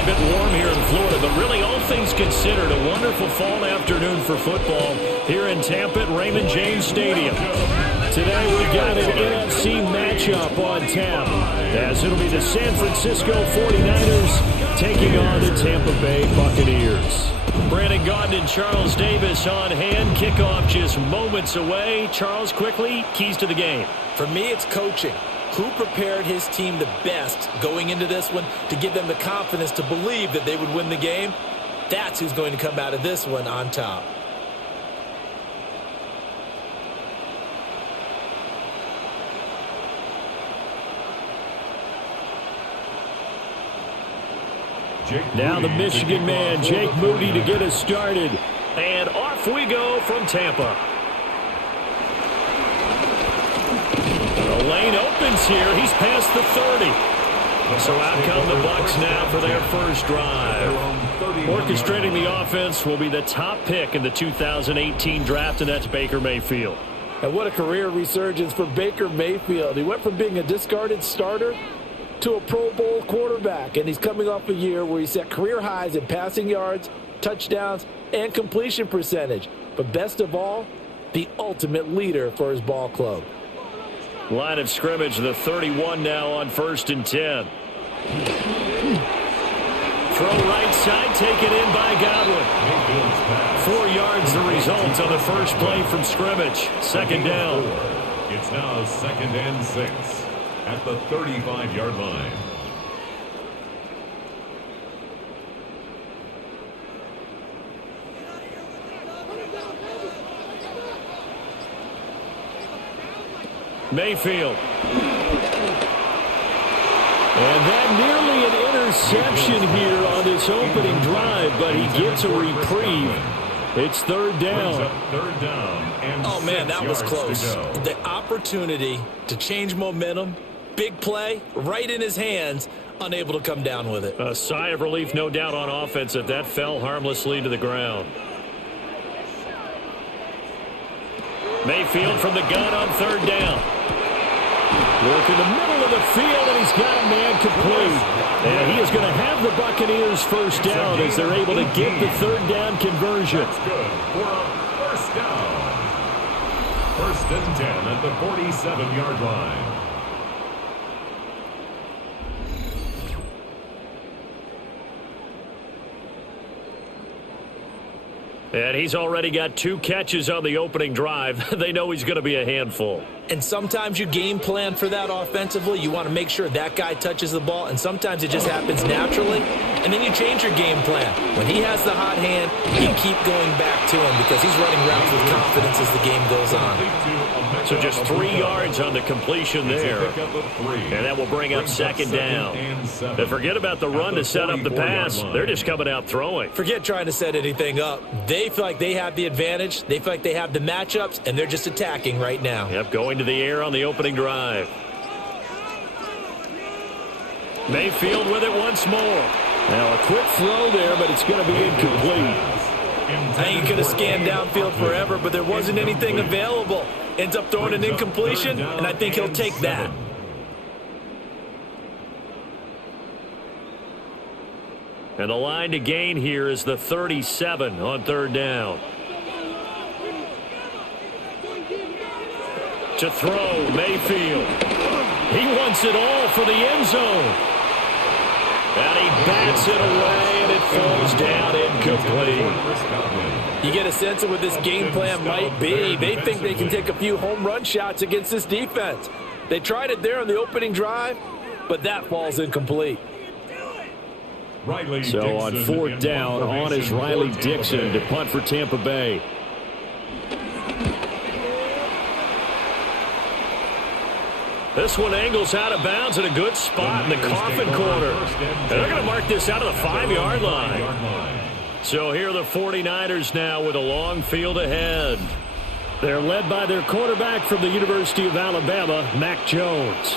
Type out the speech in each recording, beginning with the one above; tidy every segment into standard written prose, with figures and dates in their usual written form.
a bit warm here in Florida, but really all things considered, a wonderful fall afternoon for football here in Tampa at Raymond James Stadium. Today we've got an NFC matchup on tap, as it'll be the San Francisco 49ers taking on the Tampa Bay Buccaneers. Brandon Gaudin and Charles Davis on hand. Kickoff just moments away. Charles, quickly, keys to the game. For me, it's coaching. Who prepared his team the best going into this one to give them the confidence to believe that they would win the game? That's who's going to come out of this one on top. Now the Michigan man, Jake Moody, to get us started. And off we go from Tampa. The lane opens here. He's past the 30. So out come the Bucs now for their first drive. Orchestrating the offense will be the top pick in the 2018 draft, and that's Baker Mayfield. And what a career resurgence for Baker Mayfield. He went from being a discarded starter to a Pro Bowl quarterback, and he's coming off a year where he set career highs in passing yards, touchdowns, and completion percentage. But best of all, the ultimate leader for his ball club. Line of scrimmage, the 31 now on 1st and 10. Throw right side, taken in by Godwin. 4 yards the result on the first play from scrimmage. Second down. It's now 2nd and 6 at the 35-yard line. Mayfield. And that nearly an interception here on this opening drive, but he gets a reprieve. It's 3rd down. Oh, man, that was close. The opportunity to change momentum, big play, right in his hands, unable to come down with it. A sigh of relief, no doubt, on offense that fell harmlessly to the ground. Mayfield from the gun on 3rd down. Work in the middle of the field, and he's got a man complete. And he is going to have the Buccaneers first down as they're able to get the 3rd down conversion. That's good for a first down. 1st and 10 at the 47-yard line. And he's already got 2 catches on the opening drive. They know he's going to be a handful. And sometimes you game plan for that offensively. You want to make sure that guy touches the ball, and sometimes it just happens naturally. And then you change your game plan. When he has the hot hand, you keep going back to him because he's running routes with confidence as the game goes on. So just 3 yards on the completion there. And that will bring up 2nd down. And forget about the run to set up the pass. They're just coming out throwing. Forget trying to set anything up. They feel like they have the advantage. They feel like they have the matchups, and they're just attacking right now. Yep, going to the air on the opening drive. Mayfield with it once more. Now a quick throw there, but it's going to be incomplete. I think he could have scanned downfield forever, but there wasn't anything available. Ends up throwing an incompletion, and I think he'll take that. And the line to gain here is the 37 on 3rd down. To throw, Mayfield. He wants it all for the end zone. And he bats it away, and it falls down incomplete. You get a sense of what this game plan might be. They think they can take a few home run shots against this defense. They tried it there on the opening drive, but that falls incomplete. So on 4th down, on is Riley Dixon to punt for Tampa Bay. This one angles out of bounds in a good spot in the coffin corner. And they're going to mark this out of the 5-yard line. So here are the 49ers now with a long field ahead. They're led by their quarterback from the University of Alabama, Mac Jones.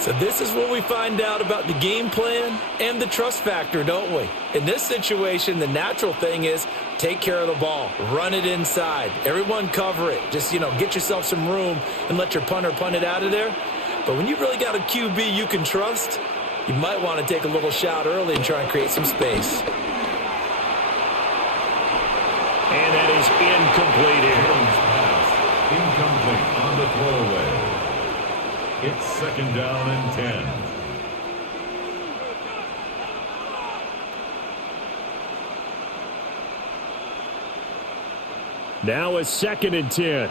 So this is what we find out about the game plan and the trust factor, don't we? In this situation, the natural thing is take care of the ball, run it inside, everyone cover it. Just, get yourself some room and let your punter punt it out of there. But when you really got a QB you can trust, You might want to take a little shot early and try and create some space. And that is incomplete here. Incomplete on the throwaway. It's second down and 10. Now a second and 10.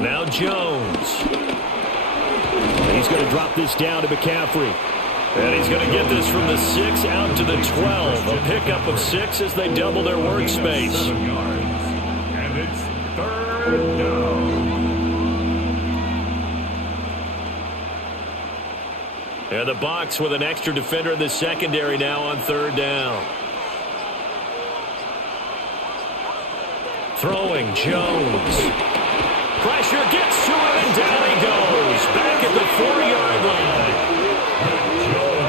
Now Jones. He's going to drop this down to McCaffrey. And he's going to get this from the 6 out to the 12. A pickup of 6 as they double their workspace. 7 yards. And it's third down. And the Bucs with an extra defender in the secondary now on third down. Throwing Jones. Pressure gets to him and down he goes. Back at the 4-yard line.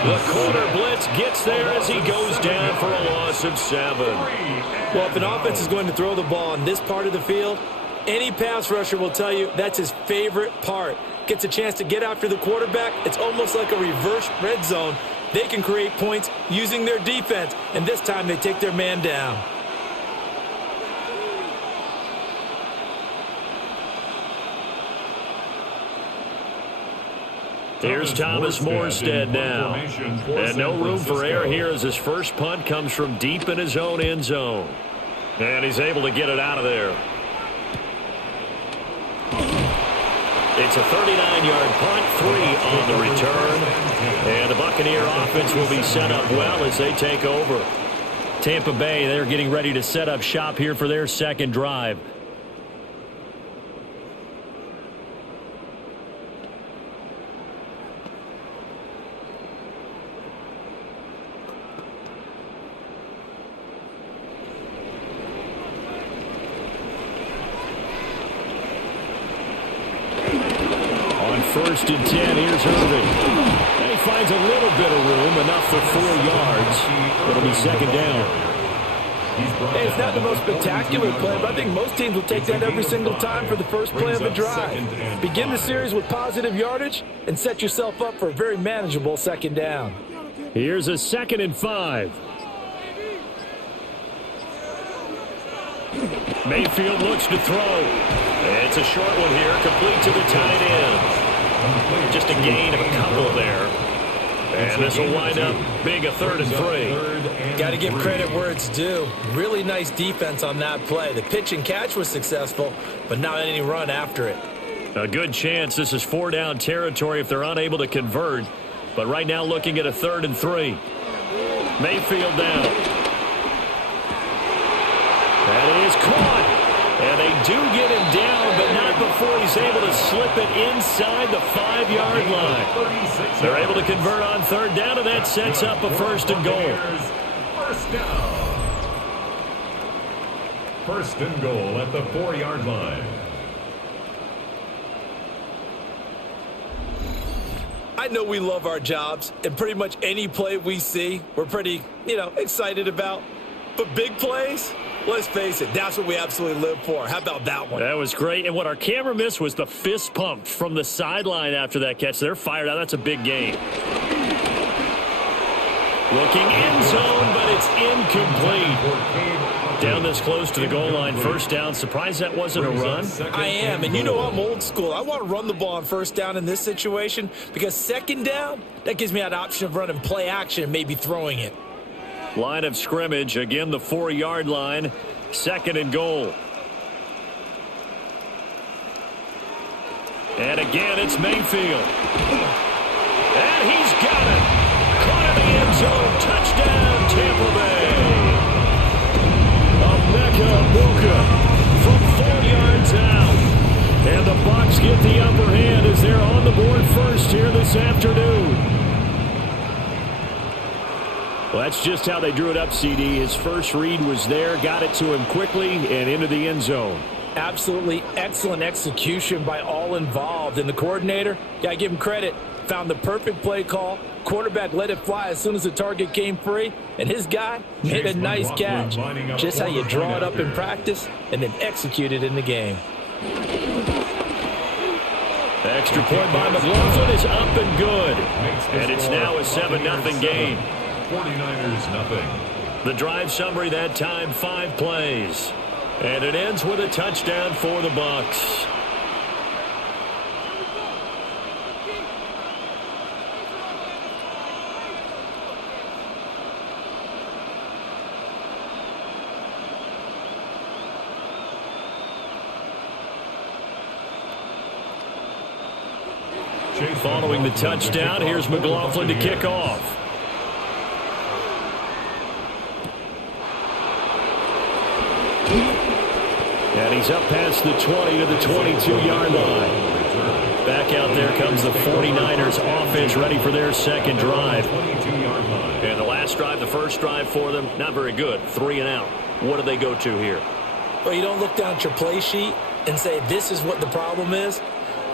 The corner blitz gets there as he goes down for a loss of 7. Well, if an offense is going to throw the ball on this part of the field, any pass rusher will tell you that's his favorite part. Gets a chance to get after the quarterback. It's almost like a reverse red zone. They can create points using their defense, and this time they take their man down. Here's Thomas Morstead now. And no room for error here as his first punt comes from deep in his own end zone. And he's able to get it out of there. It's a 39-yard punt, 3 on the return. And the Buccaneer offense will be set up well as they take over. Tampa Bay, they're getting ready to set up shop here for their second drive. First and 10, here's Irving. And he finds a little bit of room, enough for 4 yards. It'll be second down. Hey, it's not the most spectacular play, but I think most teams will take that every single time for the first play of a drive. Begin the series with positive yardage and set yourself up for a very manageable second down. Here's a 2nd and 5. Mayfield looks to throw. It's a short one here, complete to the tight end. Just a gain of a couple there. And this will wind up being a 3rd and 3. Got to give credit where it's due. Really nice defense on that play. The pitch and catch was successful, but not any run after it. A good chance this is 4-down territory if they're unable to convert. But right now looking at a 3rd and 3. Mayfield down. That is caught. And they do get him down, but not before he's able to slip it inside the 5-yard line. They're able to convert on 3rd down, and that sets up a 1st and goal. First down. 1st and goal at the 4-yard line. I know we love our jobs, and pretty much any play we see, we're pretty, excited about. But big plays? Let's face it, that's what we absolutely live for. How about that one? That was great. And what our camera missed was the fist pump from the sideline after that catch. They're fired out. That's a big gain. Looking end zone, but it's incomplete. Down this close to the goal line, 1st down. Surprised that wasn't a run? I am, and I'm old school. I want to run the ball on 1st down in this situation because 2nd down, that gives me that option of running play action and maybe throwing it. Line of scrimmage, again the 4-yard line, 2nd and goal. And again, it's Mayfield. And he's got it. Caught in the end zone. Touchdown, Tampa Bay. Emeka Egbuka from 4 yards out. And the Bucs get the upper hand as they're on the board first here this afternoon. Well, that's just how they drew it up, CD. His first read was there, got it to him quickly, and into the end zone. Absolutely excellent execution by all involved. And the coordinator, got to give him credit, found the perfect play call. Quarterback let it fly as soon as the target came free, and his guy made a nice catch. Just how you draw it up in practice and then execute it in the game. Extra point by McLaughlin is up and good. And it's now a 7-0 game. 49ers nothing. The drive summary that time, 5 plays. And it ends with a touchdown for the Bucs. Following the touchdown, here's McLaughlin to kick off. And he's up past the 20 to the 22-yard line. Back out there comes the 49ers offense ready for their second drive. And the last drive, the first drive for them, not very good. 3 and out. What do they go to here? Well, you don't look down at your play sheet and say, this is what the problem is.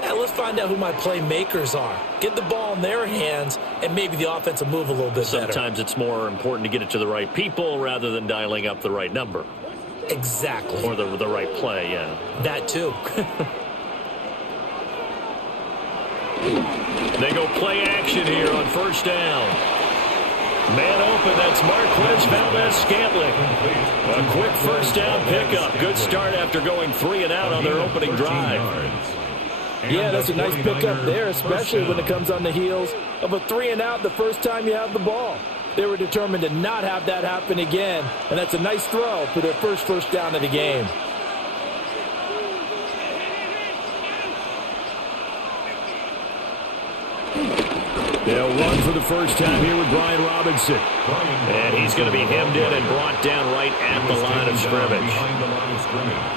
Let's find out who my playmakers are. Get the ball in their hands, and maybe the offense will move a little bit better. Sometimes it's more important to get it to the right people rather than dialing up the right number. Exactly. Or the right play, yeah. That too. They go play action here on first down. Man open, that's Marquez Valdez-Scantling. A quick first down pickup. Good start after going 3 and out on their opening drive. Yeah, that's a nice pickup there, especially when it comes on the heels of a 3 and out the first time you have the ball. They were determined to not have that happen again, and that's a nice throw for their first down of the game. They'll run for the first time here with Brian Robinson. And he's going to be hemmed in and brought down right at the line of scrimmage.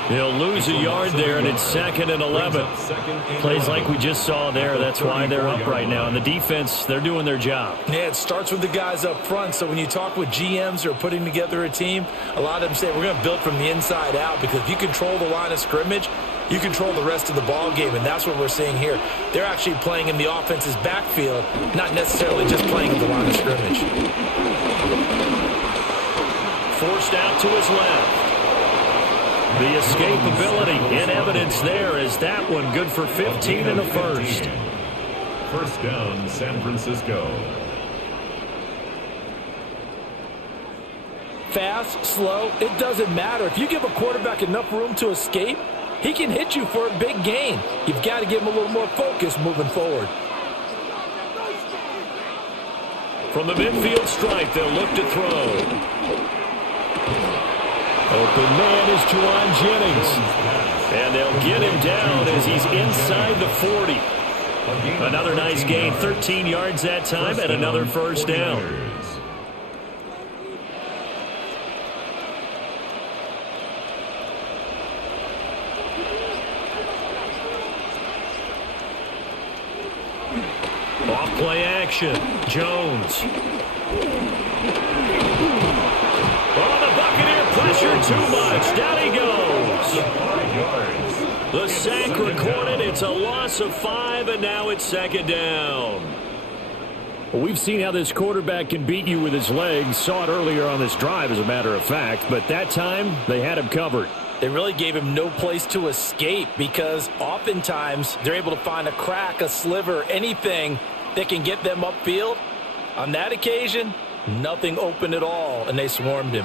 He'll lose a yard there, and it's 2nd and 11. Plays like we just saw there. That's why they're up right now. And the defense, they're doing their job. Yeah, it starts with the guys up front. So when you talk with GMs who are putting together a team, a lot of them say we're going to build from the inside out, because if you control the line of scrimmage, you control the rest of the ball game, and that's what we're seeing here. They're actually playing in the offense's backfield, not necessarily just playing in the line of scrimmage. Forced out to his left. The escapability in evidence there is that one good for 15 and a first. First down, San Francisco. Fast, slow, it doesn't matter. If you give a quarterback enough room to escape, he can hit you for a big gain. You've got to give him a little more focus moving forward. From the midfield stripe, they'll look to throw. Open man is Juwan Jennings. And they'll get him down as he's inside the 40. Another nice gain, 13 yards that time, and another first down. Off play action, Jones. Oh, the Buccaneer pressure too much. Down he goes. The sack recorded. It's a loss of 5, and now it's 2nd down. Well, we've seen how this quarterback can beat you with his legs. Saw it earlier on this drive, as a matter of fact. But that time, they had him covered. They really gave him no place to escape, because oftentimes they're able to find a crack, a sliver, anything that can get them upfield. On that occasion, nothing open at all, and they swarmed him.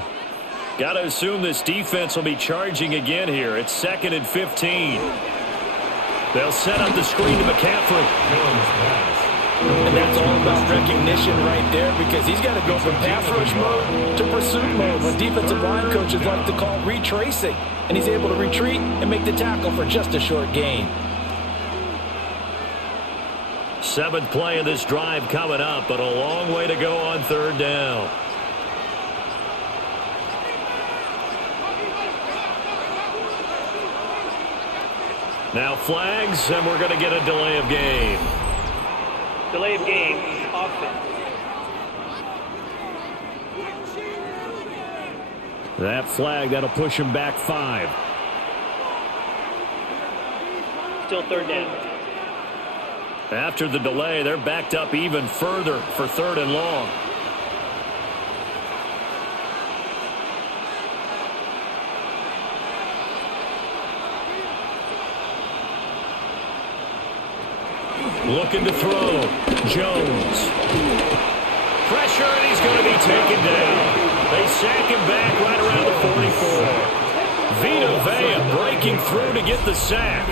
Got to assume this defense will be charging again here. It's 2nd and 15. They'll set up the screen to McCaffrey. And that's all about recognition right there, because he's got to go from pass rush mode to pursuit mode, what defensive line coaches like to call retracing. And he's able to retreat and make the tackle for just a short gain. 7th play of this drive coming up, but a long way to go on 3rd down. Now flags, and we're going to get a delay of game. Delay of game, offense. That flag, that'll push him back 5. Still 3rd down. After the delay, they're backed up even further for 3rd and long. Looking to throw. Jones. Pressure, and he's going to be taken down. They sack him back right around the 44. Vita Vea breaking through to get the sack.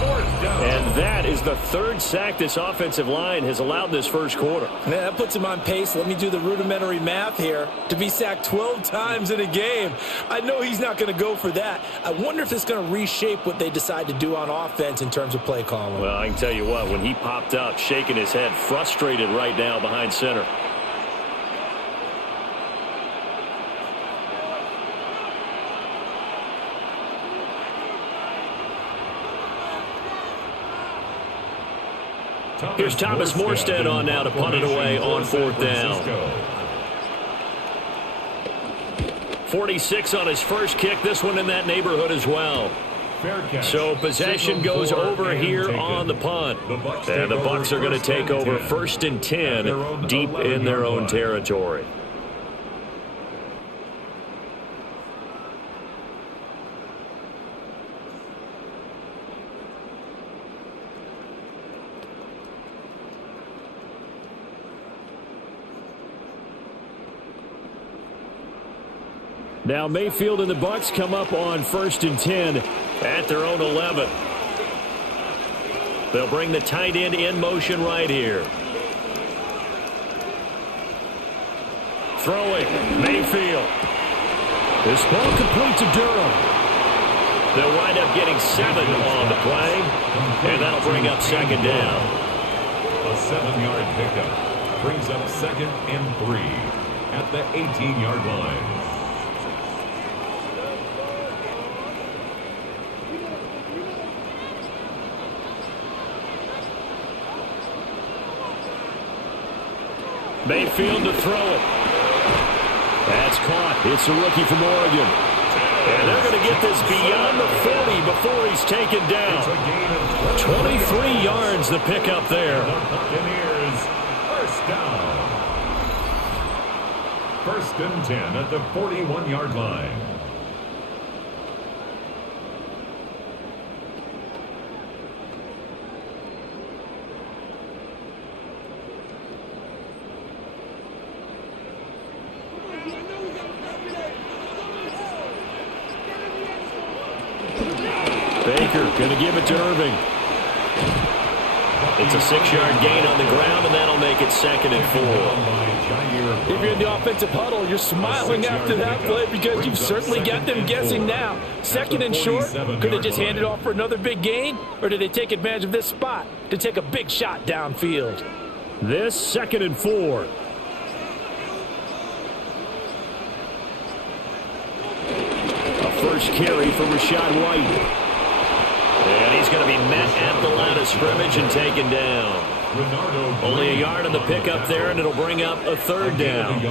And that is the third sack this offensive line has allowed this first quarter. Man, that puts him on pace. Let me do the rudimentary math here. To be sacked 12 times in a game. I know he's not going to go for that. I wonder if it's going to reshape what they decide to do on offense in terms of play calling. Well, I can tell you what, when he popped up, shaking his head, frustrated right now behind center. Here's Thomas Morstead on now to punt it away on fourth down. 46 on his first kick. This one in that neighborhood as well. So possession goes over here on the punt. And the Bucs are going to take over 1st and 10 deep in their own territory. Now Mayfield and the Bucs come up on 1st and 10 at their own 11. They'll bring the tight end in motion right here. Throwing, Mayfield. This ball complete to Durham. They'll wind up getting 7 on the play, and that'll bring up 2nd down. A 7-yard pickup brings up 2nd and 3 at the 18-yard line. Mayfield to throw it. That's caught. It's a rookie from Oregon. And they're going to get this beyond the 40 before he's taken down. 23 yards the pickup there. The Buccaneers, first down. 1st and 10 at the 41-yard line. Baker going to give it to Irving. It's a 6-yard gain on the ground, and that'll make it 2nd and 4. If you're in the offensive huddle, you're smiling after that play because you've certainly got them guessing now. 2nd and short, could they just hand it off for another big gain, or did they take advantage of this spot to take a big shot downfield? This 2nd and 4. A first carry for Rachaad White. And he's going to be met at the line of scrimmage and taken down. Only a yard on the pickup there, and it'll bring up a 3rd down.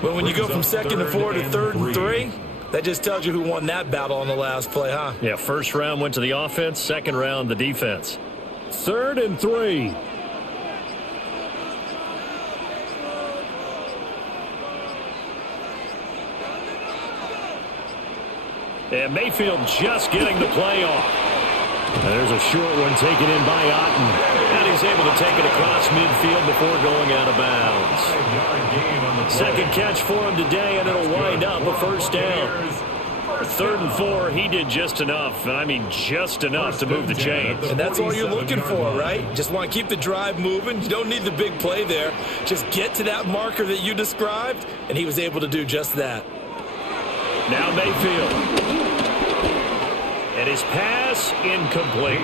Well, when you go from 2nd and 4 to 3rd and 3, that just tells you who won that battle on the last play, huh? Yeah, first round went to the offense, 2nd round the defense. 3rd and 3. And Mayfield just getting the play off. There's a short one taken in by Otten. And he's able to take it across midfield before going out of bounds. 2nd catch for him today, and it'll wind up a 1st down. 3rd and 4, he did just enough, and I mean just enough to move the chains. And that's all you're looking for, right? Just want to keep the drive moving. You don't need the big play there. Just get to that marker that you described, and he was able to do just that. Now Mayfield. And his pass incomplete.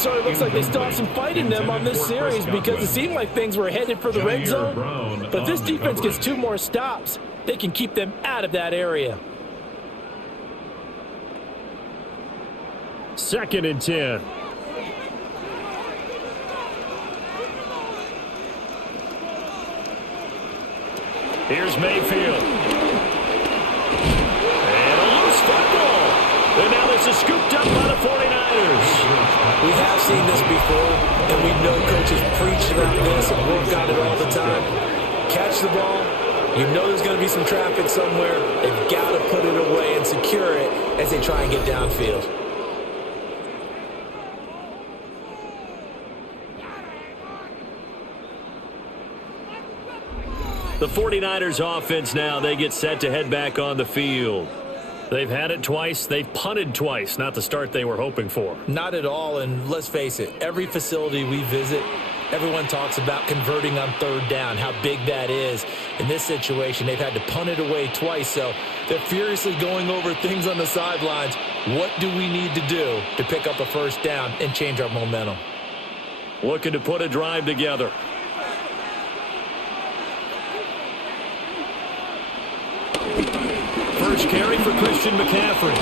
So it looks like they still have some fight in them on this series because it seemed like things were headed for the red zone. But if this defense gets 2 more stops, they can keep them out of that area. 2nd and 10. Here's Mayfield. And a loose football. And now this is scooped up by the 49ers. We have seen this before, and we know coaches preach about this and work on it all the time. Catch the ball. You know there's going to be some traffic somewhere. They've got to put it away and secure it as they try and get downfield. The 49ers offense now, they get set to head back on the field. They've had it twice. They've punted twice. Not the start they were hoping for. Not at all, and let's face it, every facility we visit, everyone talks about converting on third down, how big that is. In this situation, they've had to punt it away twice, so they're furiously going over things on the sidelines. What do we need to do to pick up a first down and change our momentum? Looking to put a drive together. First carry for Christian McCaffrey.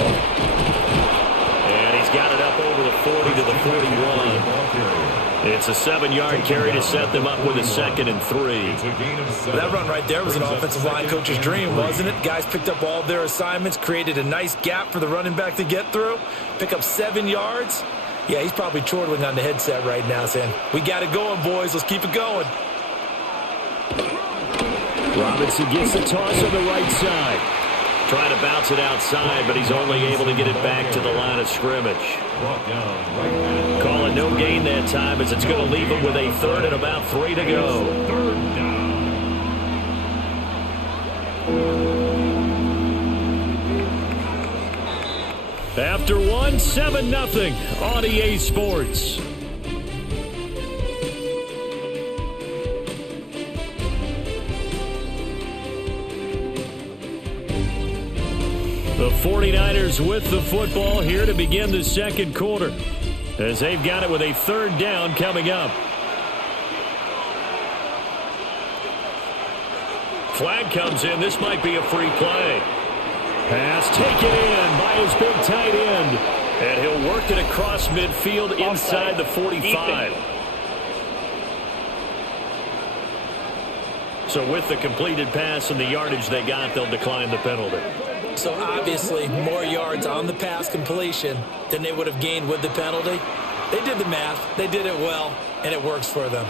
And he's got it up over the 40 to the 41. It's a 7-yard carry to set them up with a 2nd and 3. That run right there was an offensive line coach's dream, wasn't it? Guys picked up all their assignments, created a nice gap for the running back to get through, pick up 7 yards. Yeah, he's probably chortling on the headset right now saying, we got it going, boys. Let's keep it going. Robinson gets the toss on the right side. Trying to bounce it outside, but he's only able to get it back to the line of scrimmage. Call it no gain that time as it's going to leave him with a 3rd and about 3 to go. Third down. After 1, 7-0 on EA Sports. The 49ers with the football here to begin the second quarter, as they've got it with a 3rd down coming up. Flag comes in. This might be a free play. Pass taken in by his big tight end. And he'll work it across midfield inside the 45. So with the completed pass and the yardage they got, they'll decline the penalty. So obviously more yards on the pass completion than they would have gained with the penalty. They did the math. They did it well, and it works for them.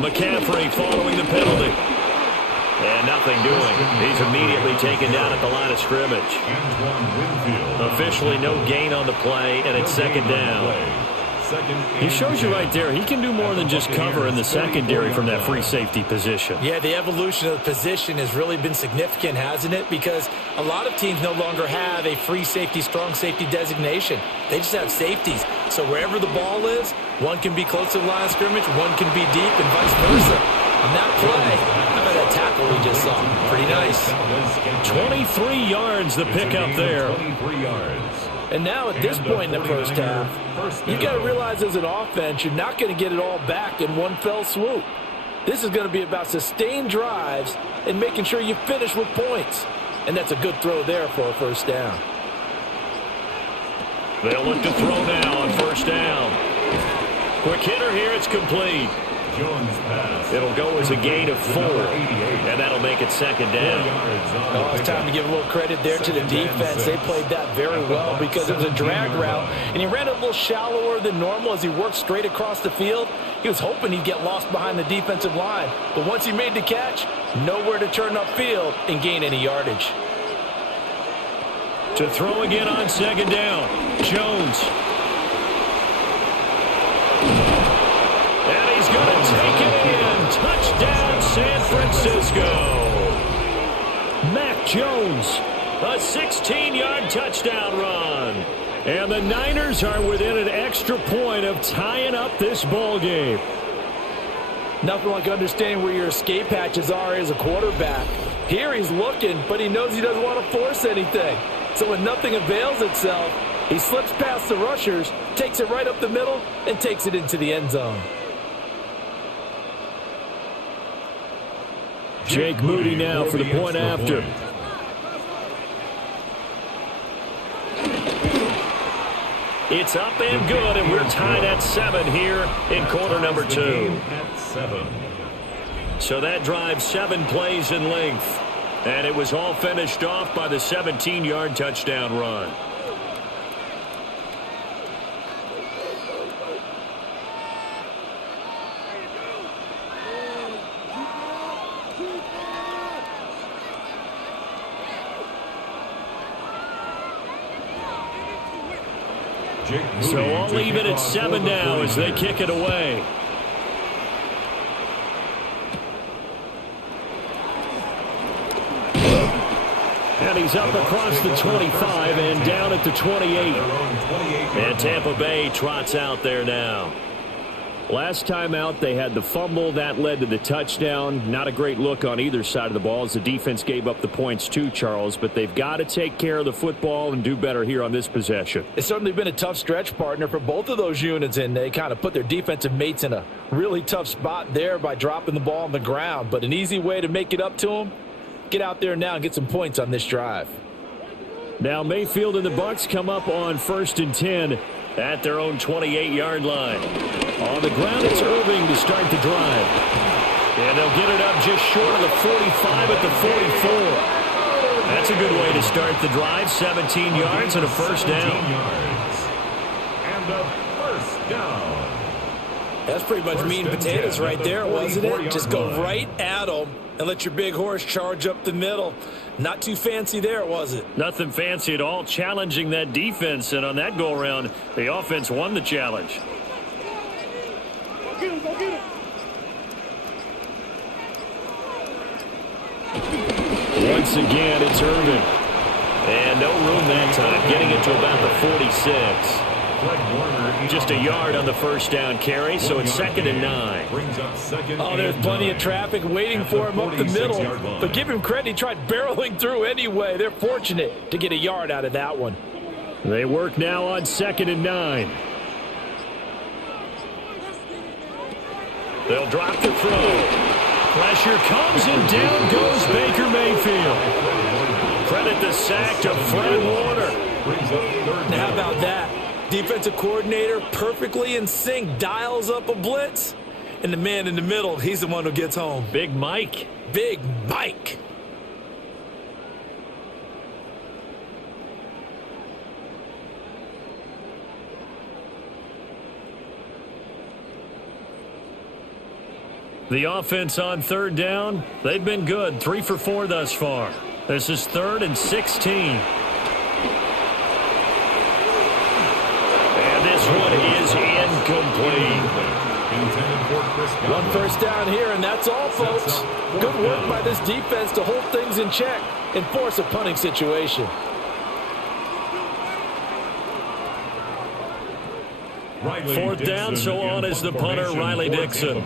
McCaffrey following the penalty. And nothing doing. He's immediately taken down at the line of scrimmage. Officially no gain on the play, and it's 2nd down. He shows you right there, he can do more than just cover in the secondary from that free safety position. Yeah, the evolution of the position has really been significant, hasn't it? Because a lot of teams no longer have a free safety, strong safety designation. They just have safeties. So wherever the ball is, one can be close to the line of scrimmage, one can be deep, and vice versa. On that play, how about that tackle we just saw? Pretty nice. 23 yards the pickup there. 23 yards. And now at this point in the first half, you've got to realize as an offense, you're not going to get it all back in one fell swoop. This is going to be about sustained drives and making sure you finish with points. And that's a good throw there for a first down. They'll look to throw now on first down. Quick hitter here, it's complete. It'll go as a gain of 4, and that'll make it 2nd down. Oh, it's time to give a little credit there to the defense. They played that very well because it was a drag route, and he ran it a little shallower than normal as he worked straight across the field. He was hoping he'd get lost behind the defensive line, but once he made the catch, nowhere to turn upfield and gain any yardage. To throw again on 2nd down, Jones. And he's going to take it in. Touchdown, San Francisco. Mac Jones, a 16-yard touchdown run. And the Niners are within an extra point of tying up this ball game. Nothing like understanding where your escape hatches are as a quarterback. Here he's looking, but he knows he doesn't want to force anything. So when nothing avails itself, he slips past the rushers, takes it right up the middle, and takes it into the end zone. Jake Moody now for the point after. It's up and good, and we're tied at 7 here in quarter number 2. So that drive 7 plays in length. And it was all finished off by the 17-yard touchdown run. So I'll leave it at 7 now as they kick it away. And he's up across the 25 and down at the 28. And Tampa Bay trots out there now. Last time out, they had the fumble. That led to the touchdown. Not a great look on either side of the ball as the defense gave up the points too, Charles. But they've got to take care of the football and do better here on this possession. It's certainly been a tough stretch, partner, for both of those units, and they kind of put their defensive mates in a really tough spot there by dropping the ball on the ground. But an easy way to make it up to them, get out there now and get some points on this drive. Now Mayfield and the Bucs come up on 1st and 10 at their own 28-yard line. On the ground, it's Irving to start the drive. And they'll get it up just short of the 45 at the 44. That's a good way to start the drive. 17 yards and a first down. And a first down. That's pretty much meat and potatoes right there, wasn't it? Just go right at them and let your big horse charge up the middle. Not too fancy there, was it? Nothing fancy at all, challenging that defense. And on that go-around, the offense won the challenge. Go get him, go get him. Once again, it's Irvin. And no room that time, getting it to about the 46. Just a yard on the first down carry, so it's 2nd and 9. Oh, there's plenty of traffic waiting for him up the middle. But give him credit, he tried barreling through anyway. They're fortunate to get a yard out of that one. They work now on 2nd and 9. They'll drop the throw. Pressure comes and down goes Baker Mayfield. Credit the sack to Fred Warner. Now how about that? Defensive coordinator perfectly in sync, dials up a blitz, and the man in the middle, he's the one who gets home. Big Mike. Big Mike. The offense on 3rd down, they've been good. 3 for 4 thus far. This is 3rd and 16. One is incomplete. One first down here, and that's all, folks. Good work by this defense to hold things in check and force a punting situation. Fourth down, so on is the punter, Riley Dixon.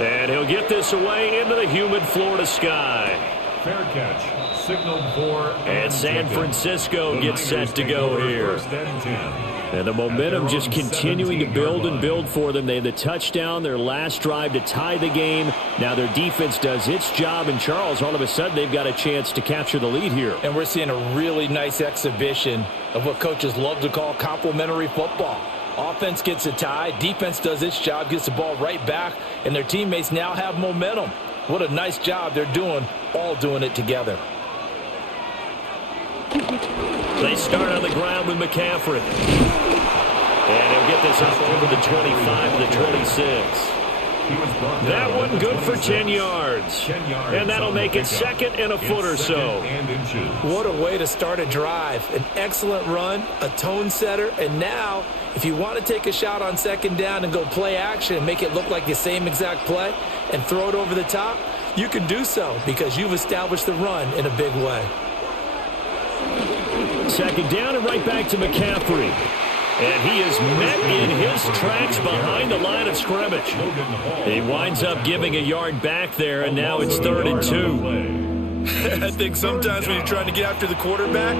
And he'll get this away into the humid Florida sky. Fair catch. Signaled for and San Francisco gets set to go here. And the momentum just continuing to build and build for them. They had the touchdown, their last drive to tie the game. Now their defense does its job, and Charles, all of a sudden, they've got a chance to capture the lead here. And we're seeing a really nice exhibition of what coaches love to call complementary football. Offense gets a tie, defense does its job, gets the ball right back, and their teammates now have momentum. What a nice job they're doing, all doing it together. They start on the ground with McCaffrey. And he'll get this up over the 25 to the 26. That one good for 10 yards. And that'll make it 2nd and a foot or so. What a way to start a drive. An excellent run, a tone setter, and now if you want to take a shot on 2nd down and go play action and make it look like the same exact play and throw it over the top, you can do so because you've established the run in a big way. 2nd down and right back to McCaffrey. And he is met in his tracks behind the line of scrimmage. He winds up giving a yard back there, and now it's 3rd and 2. I think sometimes when you're trying to get after the quarterback,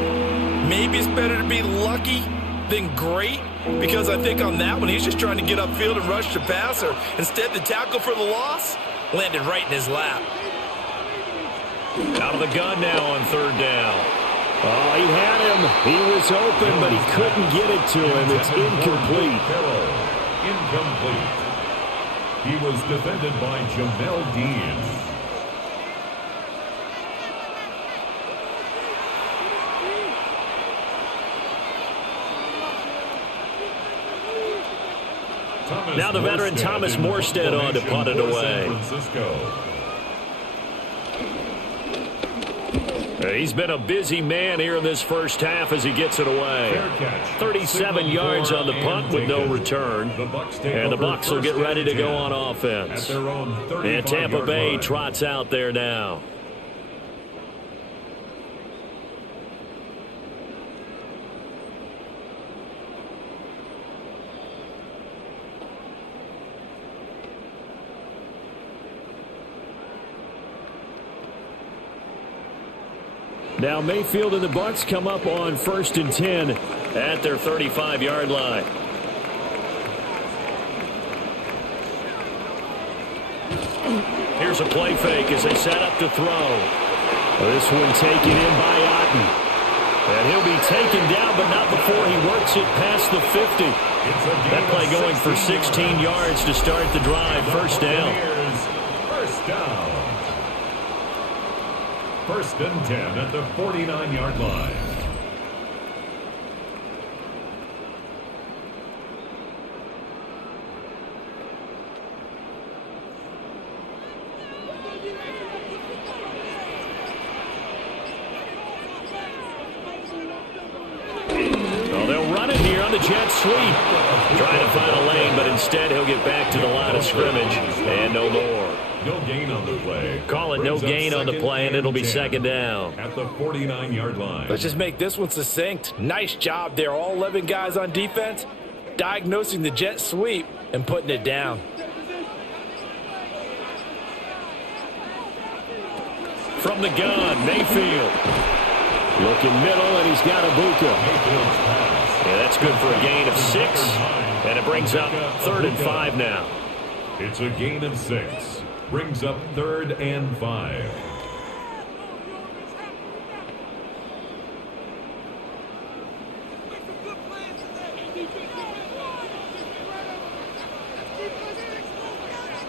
maybe it's better to be lucky than great, because I think on that one, he's just trying to get upfield and rush the passer. Instead, the tackle for the loss landed right in his lap. Out of the gun now on 3rd down. Oh, he had him. He was open, but he couldn't get it to him. It's incomplete. Incomplete. He was defended by Jamel Dean. Now the veteran Thomas Morstead on to punt it away. He's been a busy man here in this first half as he gets it away. 37 yards on the punt with no return. And the Bucs will get ready to go on offense. And Tampa Bay trots out there now. Now Mayfield and the Bucs come up on 1st and 10 at their 35-yard line. Here's a play fake as they set up to throw. This one taken in by Otten. And he'll be taken down, but not before he works it past the 50. That play going for 16 yards to start the drive. First down. First down. 1st and 10 at the 49-yard line. Well, they'll run it here on the jet sweep. Trying to find a lane, but instead he'll get back to the line of scrimmage. And no more. No gain on the play. Call it no gain on the play, and it'll be 2nd down. At the 49-yard line. Let's just make this one succinct. Nice job there. All 11 guys on defense diagnosing the jet sweep and putting it down. From the gun, Mayfield. Looking middle, and he's got Ibuka. Yeah, that's good for a gain of 6. And it brings up 3rd and 5 now. It's a gain of 6. Brings up 3rd and 5.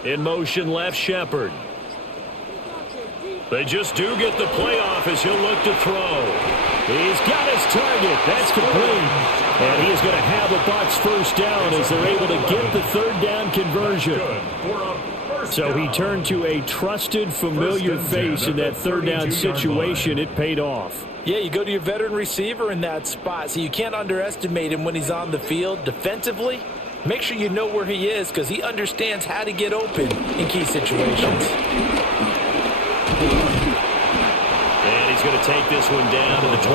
In motion, left Shepard. They just do get the play off as he'll look to throw. He's got his target. That's complete. And he is going to have a Bucs first down as they're able to get the 3rd down conversion. So he turned to a trusted, familiar face in that 3rd down situation. It paid off. Yeah, you go to your veteran receiver in that spot, so you can't underestimate him when he's on the field. Defensively, make sure you know where he is because he understands how to get open in key situations. And he's going to take this one down to the 25.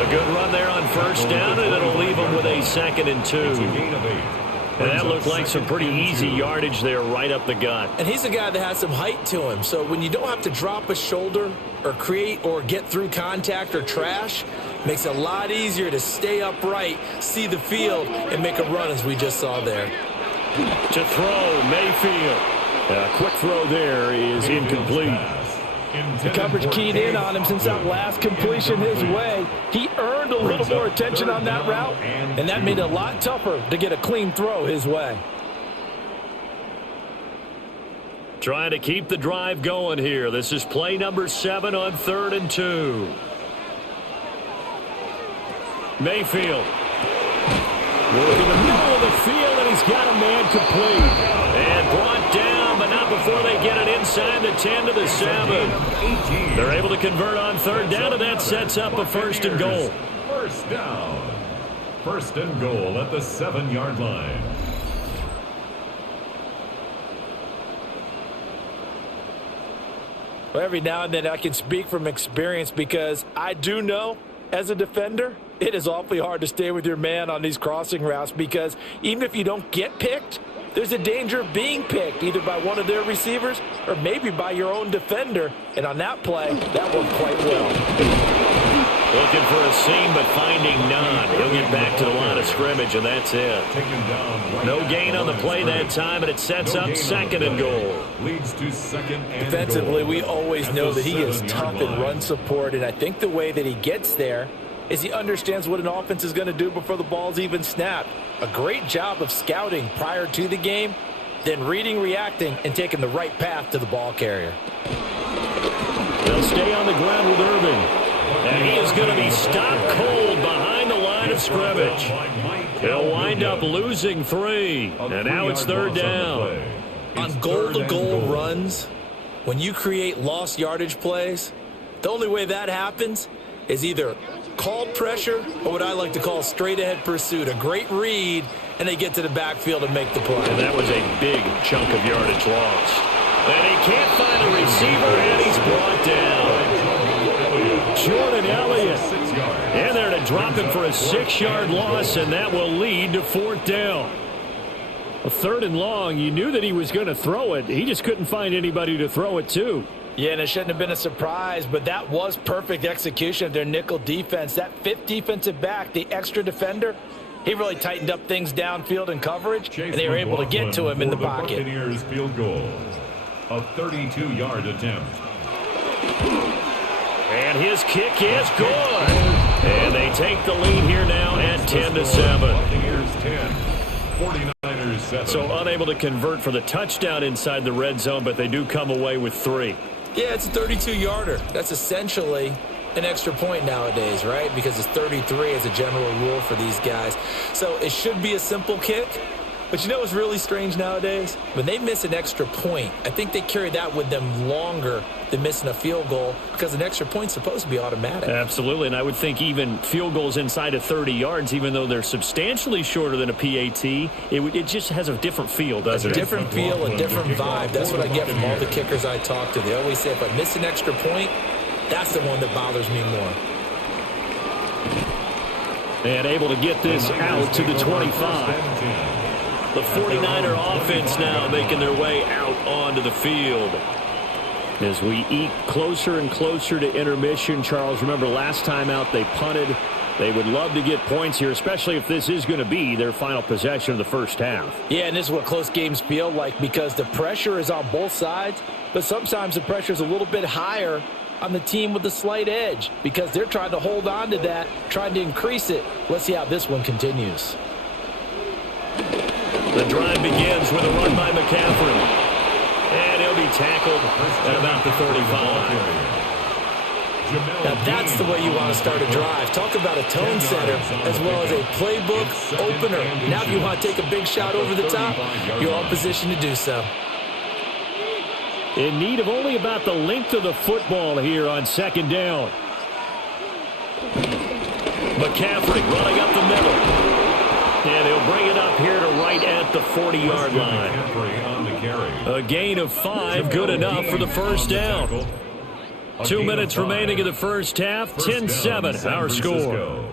A good run there on 1st down, and it'll leave him with a 2nd and 2. And that looked like some pretty easy yardage there right up the gut. And he's a guy that has some height to him. So when you don't have to drop a shoulder or create or get through contact or trash, makes it a lot easier to stay upright, see the field, and make a run as we just saw there. To throw, Mayfield. A quick throw there is incomplete. The coverage keyed in on him since that last completion his way. He earned a little more attention on that route, and that made it a lot tougher to get a clean throw his way. Trying to keep the drive going here. This is play number 7 on 3rd and 2. Mayfield. Work in the middle of the field, and he's got a man complete. And brought down, but not before they get it inside the 10 to the 7. They're able to convert on 3rd down, and that sets up a 1st and goal. First down. 1st and goal at the 7-yard line. Well, every now and then I can speak from experience because I do know as a defender, it is awfully hard to stay with your man on these crossing routes because even if you don't get picked, there's a danger of being picked either by one of their receivers or maybe by your own defender. And on that play, that worked quite well. Looking for a seam, but finding none. He'll get back to the line of scrimmage, and that's it. No gain on the play that time, and it sets up 2nd and goal. Leads to 2nd and goal. Defensively, we always know that he is tough in run support, and I think the way that he gets there is he understands what an offense is going to do before the ball's even snapped. A great job of scouting prior to the game, then reading, reacting, and taking the right path to the ball carrier. They'll stay on the ground with Irving. And he is going to be stopped cold behind the line of scrimmage. He'll wind up losing 3. And now it's 3rd down. On goal-to-goal runs, when you create lost yardage plays, The only way that happens is either called pressure or what I like to call straight-ahead pursuit. A great read, and they get to the backfield and make the play. And that was a big chunk of yardage lost. And he can't find a receiver, and he's brought down. Jordan Elliott in there to drop him for a 6-yard loss, and that will lead to 4th down. A 3rd and long, you knew that he was going to throw it. He just couldn't find anybody to throw it to. Yeah, and it shouldn't have been a surprise, but that was perfect execution of their nickel defense. That 5th defensive back, the extra defender, he really tightened up things downfield in coverage, and they were able to get to him in the pocket. Buccaneers field goal, a 32-yard attempt. And his kick is good. And they take the lead here now at 10-7. Buccaneers 10, 49ers 7. So unable to convert for the touchdown inside the red zone, but they do come away with 3. Yeah, it's a 32-yarder. That's essentially an extra point nowadays, right? Because it's 33 as a general rule for these guys. So it should be a simple kick. But you know what's really strange nowadays? When they miss an extra point, I think they carry that with them longer than missing a field goal because an extra point's supposed to be automatic. Absolutely, and I would think even field goals inside of 30 yards, even though they're substantially shorter than a PAT, it just has a different feel, doesn't it? A different feel, a different vibe. That's what I get from all the kickers I talk to. They always say if I miss an extra point, that's the one that bothers me more. And able to get this out to the 25. The 49er offense now making their way out onto the field. As we eke closer and closer to intermission, Charles, remember last time out they punted. They would love to get points here, especially if this is going to be their final possession of the first half. Yeah, and this is what close games feel like because the pressure is on both sides, but sometimes the pressure is a little bit higher on the team with the slight edge because they're trying to hold on to that, trying to increase it. Let's see how this one continues. The drive begins with a run by McCaffrey. And he'll be tackled at about the 35. Now that's the way you want to start a drive. Talk about a tone setter as well as a playbook opener. Now if you want to take a big shot over the top, you're in position to do so. In need of only about the length of the football here on 2nd down. McCaffrey running up the middle. And he'll bring it up here to right at the 40-yard line. A gain of 5, good enough for the first down. 2 minutes remaining in the first half, 10-7, our score.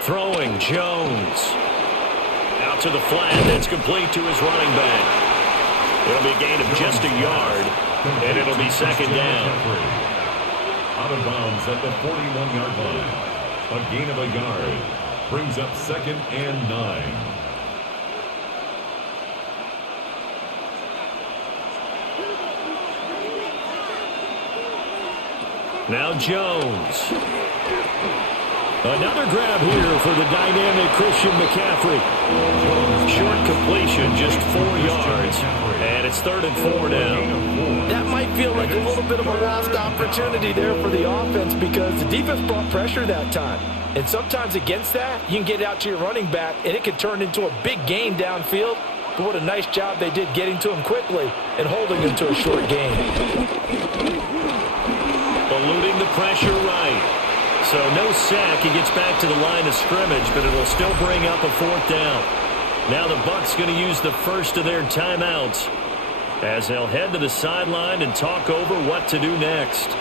Throwing Jones. Out to the flat, that's complete to his running back. It'll be a gain of just a yard, and it'll be 2nd down. Out of bounds at the 41-yard line. A gain of a yard brings up 2nd and 9. Now Jones. Another grab here for the dynamic Christian McCaffrey. Short completion, just 4 yards. And it's 3rd and 4 now. That might feel like a little bit of a lost opportunity there for the offense because the defense brought pressure that time. And sometimes against that, you can get it out to your running back, and it can turn into a big gain downfield. But what a nice job they did getting to him quickly and holding him to a short gain. Eluding the pressure right. So no sack. He gets back to the line of scrimmage, but it'll still bring up a 4th down. Now the Bucs going to use the first of their timeouts as they'll head to the sideline and talk over what to do next.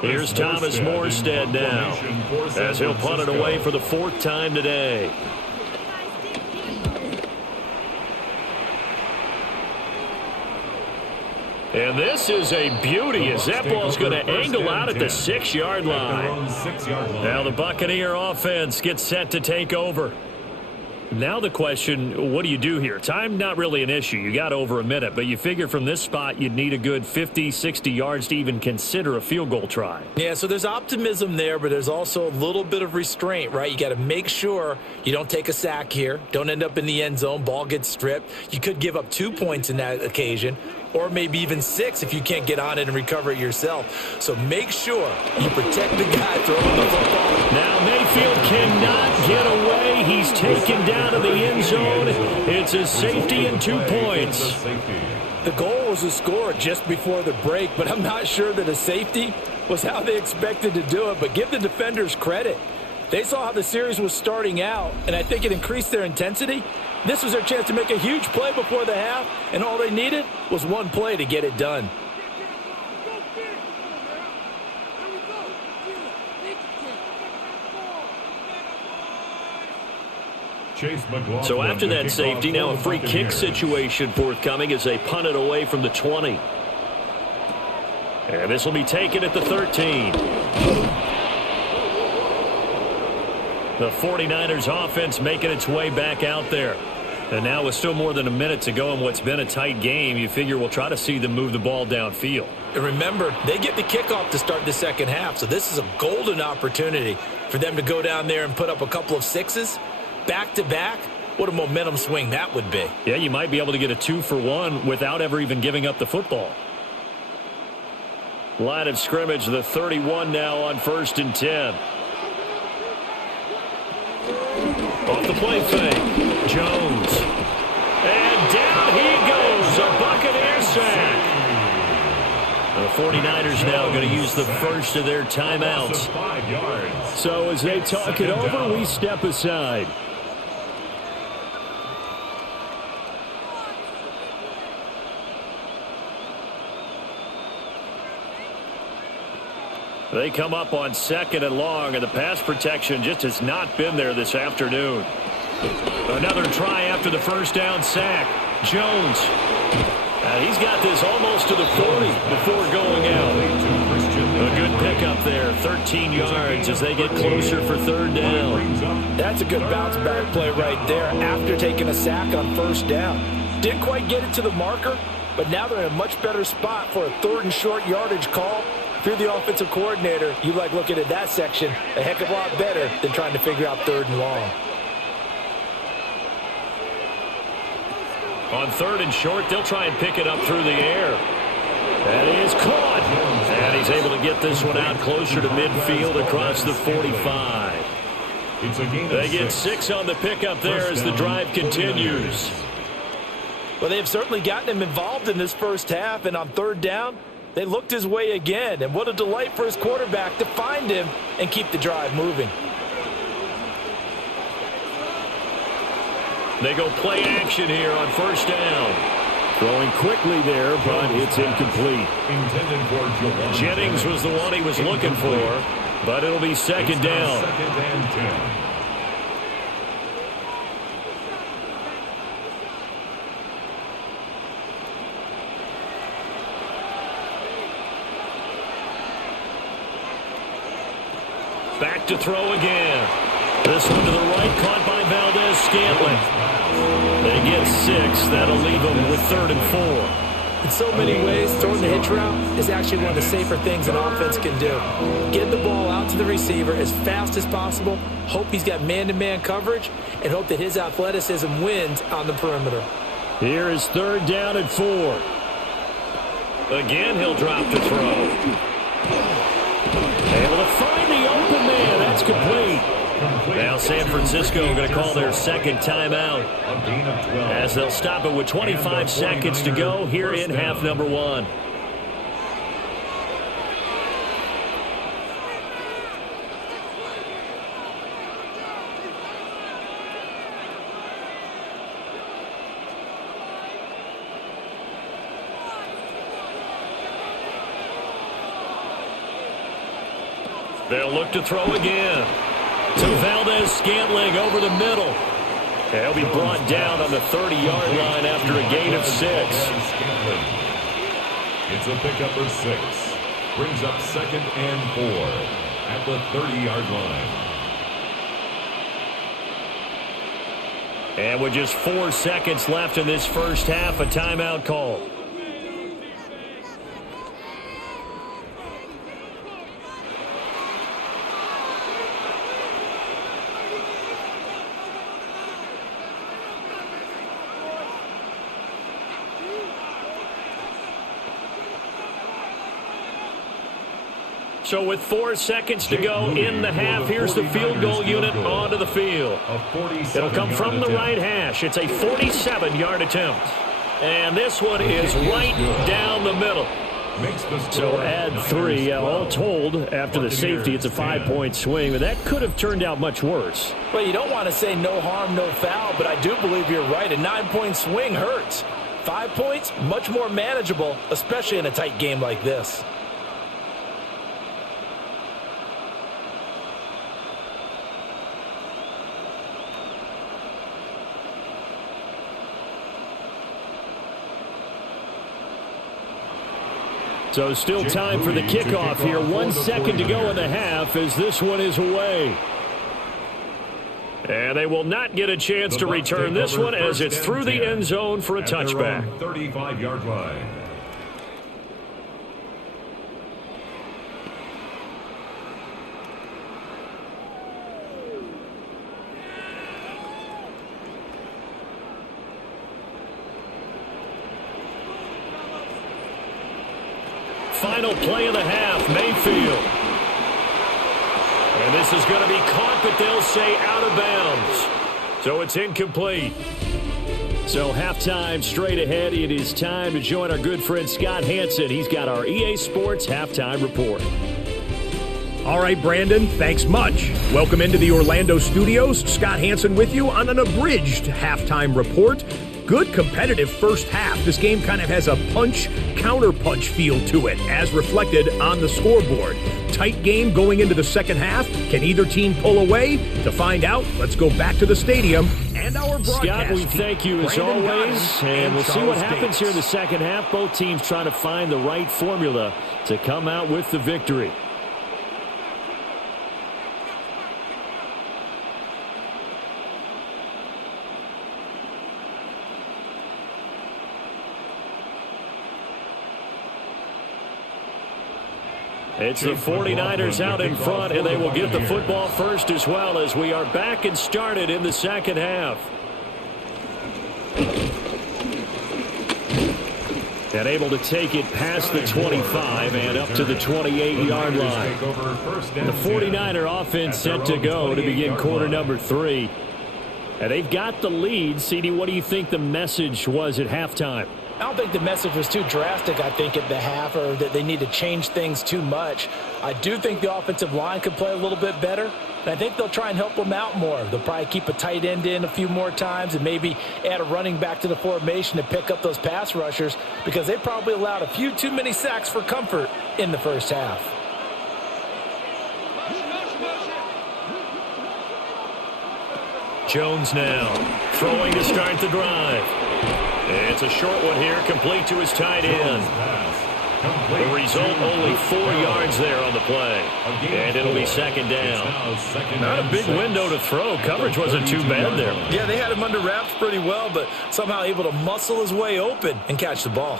Here's Thomas Morstead now as he'll punt it away for the 4th time today. And this is a beauty as that ball's going to angle out at the 6-yard line. Now the Buccaneer offense gets set to take over. Now the question, what do you do here? Time not really an issue. You got over a minute, but you figure from this spot you'd need a good 50, 60 yards to even consider a field goal try. Yeah, so there's optimism there, but there's also a little bit of restraint, right? You got to make sure you don't take a sack here, don't end up in the end zone, ball gets stripped. You could give up 2 points in that occasion, or maybe even 6 if you can't get on it and recover it yourself. So make sure you protect the guy throwing the football. Now Mayfield cannot get away. He's taken down to the end zone. It's a safety and 2 points. The goal was to score just before the break, but I'm not sure that a safety was how they expected to do it. But give the defenders credit. They saw how the series was starting out, and I think it increased their intensity. This was their chance to make a huge play before the half, and all they needed was one play to get it done. So after that safety, now a free kick situation forthcoming as they punt it away from the 20. And this will be taken at the 13. The 49ers offense making its way back out there. And now with still more than a minute to go in what's been a tight game, you figure we'll try to see them move the ball downfield. And remember, they get the kickoff to start the second half, so this is a golden opportunity for them to go down there and put up a couple of sixes. Back-to-back, what a momentum swing that would be. Yeah, you might be able to get a 2-for-1 without ever even giving up the football. Line of scrimmage, the 31 now on 1st and 10. Off the play fake, Jones. And down he goes, a Buccaneers sack. The 49ers now going to use the first of their timeouts. So as they talk it over, we step aside. They come up on 2nd and long, and the pass protection just has not been there this afternoon. Another try after the first down sack. Jones. He's got this almost to the 40 before going out. A good pickup there, 13 yards as they get closer for 3rd down. That's a good bounce back play right there after taking a sack on 1st down. Didn't quite get it to the marker, but now they're in a much better spot for a 3rd and short yardage call. If you're the offensive coordinator, you like looking at that section a heck of a lot better than trying to figure out 3rd and long. On 3rd and short, they'll try and pick it up through the air. That is caught. And he's able to get this one out closer to midfield across the 45. They get 6 on the pickup there as the drive continues. Well, they've certainly gotten him involved in this first half, and on 3rd down, they looked his way again. And what a delight for his quarterback to find him and keep the drive moving. They go play action here on 1st down. Throwing quickly there, but it's incomplete. Jennings was the one he was looking for, but it'll be 2nd down. 2nd and 10. Back to throw again. This one to the right, caught by Valdez-Scantling. They get 6. That'll leave them with 3rd and 4. In so many ways, throwing the hitch route is actually one of the safer things an offense can do. Get the ball out to the receiver as fast as possible, hope he's got man-to-man coverage, and hope that his athleticism wins on the perimeter. Here is 3rd down and 4. Again, he'll drop to throw. Able to find the open man. That's complete. Now San Francisco going to call their 2nd timeout as they'll stop it with 25 seconds to go here in half number 1. They'll look to throw again. To Valdez-Scantling over the middle. He'll be brought down on the 30-yard line after a gain of 6. It's a pickup of 6. Brings up 2nd and 4 at the 30-yard line. And with just 4 seconds left in this first half, a timeout call. So with 4 seconds to go in the half, here's the field goal unit onto the field. It'll come from the right hash. It's a 47-yard attempt. And this one is right down the middle. So add 3. All told, after the safety, it's a 5-point swing. But that could have turned out much worse. Well, you don't want to say no harm, no foul, but I do believe you're right. A 9-point swing hurts. 5 points, much more manageable, especially in a tight game like this. So still time for the kickoff here. 1 second to go in the half as this one is away. And they will not get a chance to return this one as it's through the end zone for a touchback. 35-yard line. Final play of the half, Mayfield. And this is going to be caught, but they'll say out of bounds. So it's incomplete. So halftime straight ahead. It is time to join our good friend Scott Hansen. He's got our EA Sports halftime report. All right, Brandon, thanks much. Welcome into the Orlando studios. Scott Hansen with you on an abridged halftime report. Good competitive first half. This game kind of has a punch-counter-punch feel to it, as reflected on the scoreboard. Tight game going into the second half. Can either team pull away? To find out, let's go back to the stadium and our broadcast. Scott, we thank you as Brandon always, and we'll see what happens here in the second half. Both teams trying to find the right formula to come out with the victory. It's the 49ers out in front, and they will get the football first as well as we are back and started in the second half. And able to take it past the 25 and up to the 28-yard line. The 49er offense set to go to begin quarter number 3. And they've got the lead. CD, what do you think the message was at halftime? I don't think the message was too drastic, I think, at the half, or that they need to change things too much. I do think the offensive line could play a little bit better, and I think they'll try and help them out more. They'll probably keep a tight end in a few more times and maybe add a running back to the formation to pick up those pass rushers, because they probably allowed a few too many sacks for comfort in the first half. Jones now throwing to start the drive. It's a short one here, complete to his tight end. The result, only 4 yards there on the play. And it'll be second down. Not a big window to throw. Coverage wasn't too bad there. Yeah, they had him under wraps pretty well, but somehow able to muscle his way open and catch the ball.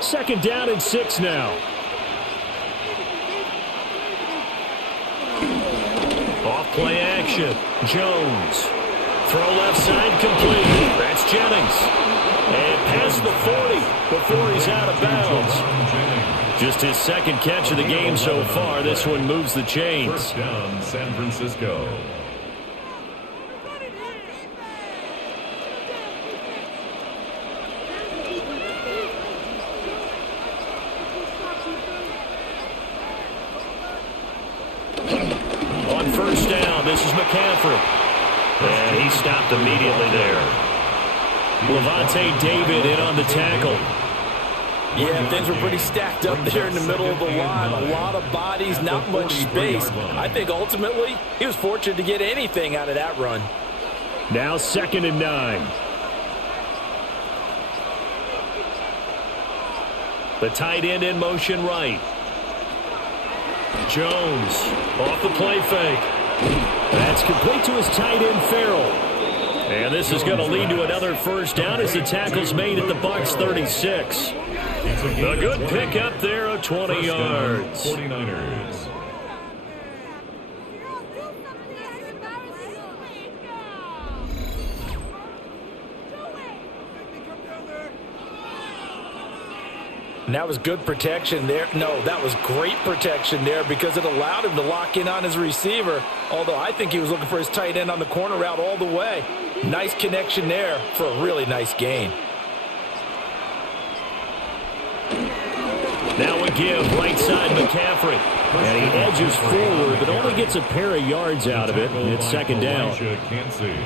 Second down and 6 now. Off play action. Jones. Throw left side complete. That's Jennings. And past the 40 before he's out of bounds. Just his second catch of the game so far. This one moves the chains. First down, San Francisco. On first down, this is McCaffrey. And he stopped immediately there. Levante David in on the tackle. Yeah, things were pretty stacked up there in the middle of the line. A lot of bodies, not much space. I think ultimately he was fortunate to get anything out of that run. Now second and 9. The tight end in motion right. Jones off the play fake. That's complete to his tight end Farrell. And this is going to lead to another first down as the tackle's made at the Bucs 36. A good pickup there of 20 yards. 49ers. And that was good protection there. No, that was great protection there because it allowed him to lock in on his receiver. Although I think he was looking for his tight end on the corner route all the way. Nice connection there for a really nice gain. Now a give right side McCaffrey. And he edges forward but only gets a pair of yards out of it. And it's second down. Can't see.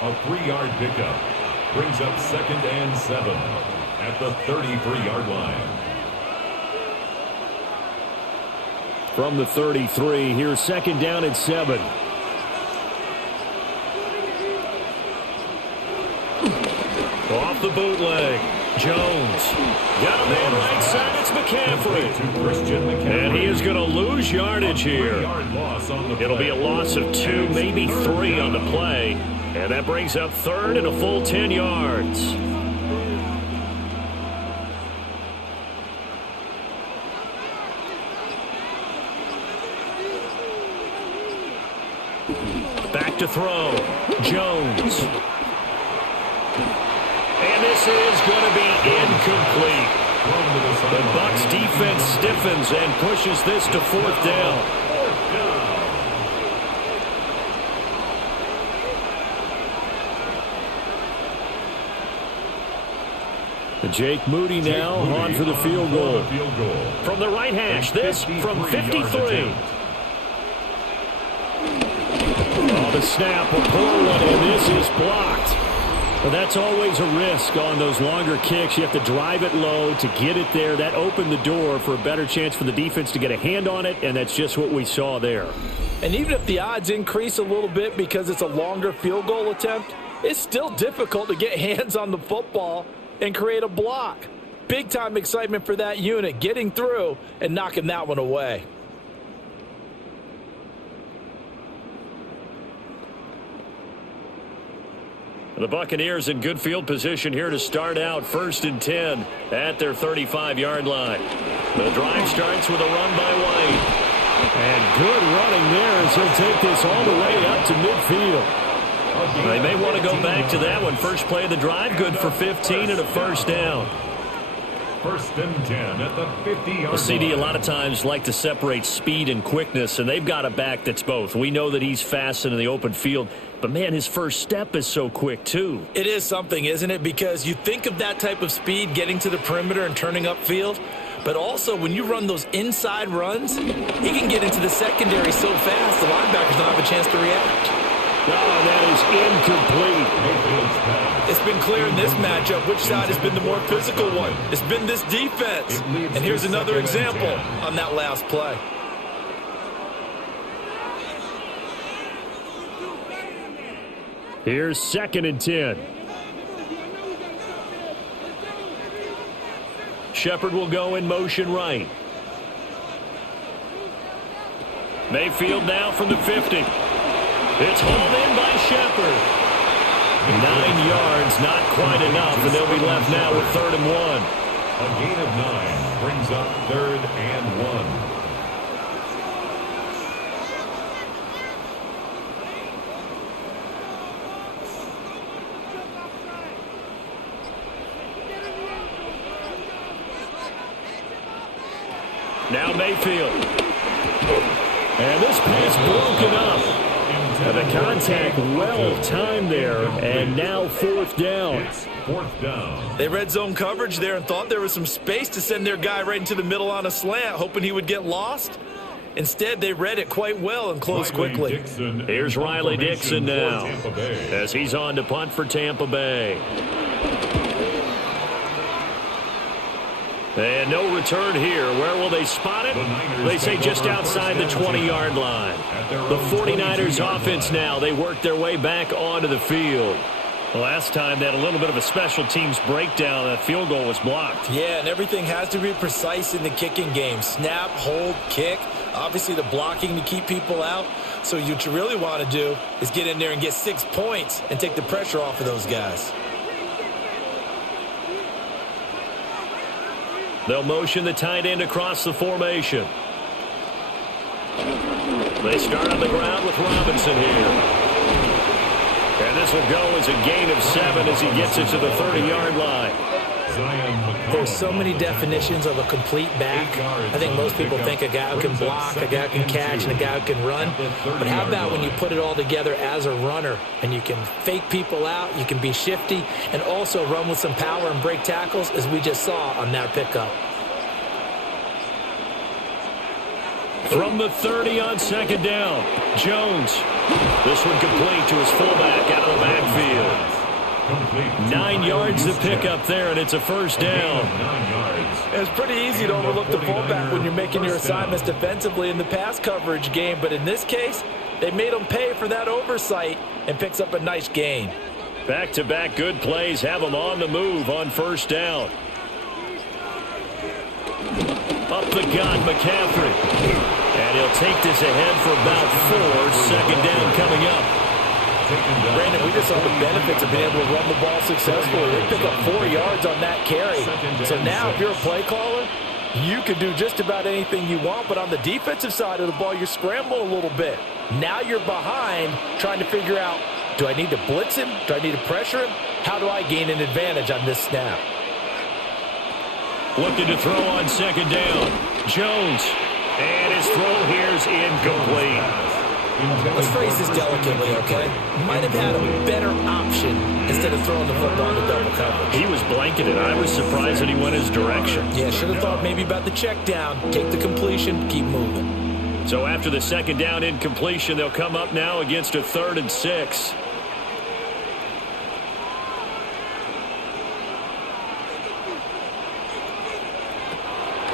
A 3-yard pickup brings up 2nd and 7. At the 33-yard line. From the 33, here's second down and 7. Off the bootleg. Jones. Got a man right side. It's McCaffrey. And he is going to lose yardage here. It'll be a loss of 2, maybe 3 on the play. And that brings up 3rd and a full 10 yards. Back to throw. Jones. And this is going to be incomplete. The Bucs defense stiffens and pushes this to 4th down. Jake Moody now on for the field goal. From the right hash, this from 53. The snap will pull it, and this is blocked. But that's always a risk on those longer kicks. You have to drive it low to get it there. That opened the door for a better chance for the defense to get a hand on it, and that's just what we saw there. And even if the odds increase a little bit because it's a longer field goal attempt, it's still difficult to get hands on the football and create a block. Big-time excitement for that unit, getting through and knocking that one away. The Buccaneers in good field position here to start out 1st and 10 at their 35-yard line. The drive starts with a run by White. And good running there as he'll take this all the way up to midfield. They may want to go back to that one. First play of the drive, good for 15 and a first down. 1st and 10 at the 50-yard line. The CD a lot of times like to separate speed and quickness, and they've got a back that's both. We know that he's fast in the open field, but, man, his first step is so quick, too. It is something, isn't it? Because you think of that type of speed getting to the perimeter and turning upfield, but also when you run those inside runs, he can get into the secondary so fast the linebackers don't have a chance to react. Oh, that is incomplete. It's been clear in this matchup which side has been the more physical one. It's been this defense. And here's another example on that last play. Here's 2nd and 10. Shepard will go in motion right. Mayfield now from the 50. It's hauled in by Shepard. 9 yards, not quite enough, and they'll be left now with 3rd and 1. A gain of 9 brings up 3rd and 1. Now Mayfield. And this pass broken up. And the contact well timed there. And now 4th down. It's 4th down. They red zone coverage there and thought there was some space to send their guy right into the middle on a slant, hoping he would get lost. Instead, they read it quite well and closed quickly. Here's Riley Dixon now as he's on to punt for Tampa Bay. And no return here. Where will they spot it? They say just outside the 20-yard line. The 49ers offense now. They work their way back onto the field. Last time they had a little bit of a special teams breakdown. That field goal was blocked. Yeah, and everything has to be precise in the kicking game. Snap, hold, kick. Obviously, the blocking to keep people out. So what you really want to do is get in there and get 6 points and take the pressure off of those guys. They'll motion the tight end across the formation. They start on the ground with Robinson here. And this will go as a gain of 7 as he gets it to the 30-yard line. There's so many definitions of a complete back. I think most people think a guy who can block, a guy who can catch, and a guy who can run. But how about when you put it all together as a runner and you can fake people out, you can be shifty, and also run with some power and break tackles, as we just saw on that pickup. From the 30 on second down, Jones. This one complete to his fullback out of the backfield. 9 yards to pick up there, and it's a first down. It's pretty easy to overlook the fullback when you're making your assignments defensively in the pass coverage game, but in this case, they made him pay for that oversight and picks up a nice gain. Back-to-back good plays have him on the move on first down. Up the gun, McCaffrey. And he'll take this ahead for about 4. Second down coming up. Brandon, we just saw the benefits of being able to run the ball successfully. They pick up 4 yards on that carry. So now if you're a play caller, you can do just about anything you want, but on the defensive side of the ball, you're scrambling a little bit. Now you're behind trying to figure out, do I need to blitz him? Do I need to pressure him? How do I gain an advantage on this snap? Looking to throw on second down. Jones. And his throw here is incomplete. Let's phrase this delicately, okay? Might have had a better option instead of throwing the football to double coverage. He was blanketed. I was surprised that he went his direction. Yeah, should have thought maybe about the check down. Take the completion, keep moving. So after the second down incompletion, they'll come up now against a 3rd and 6.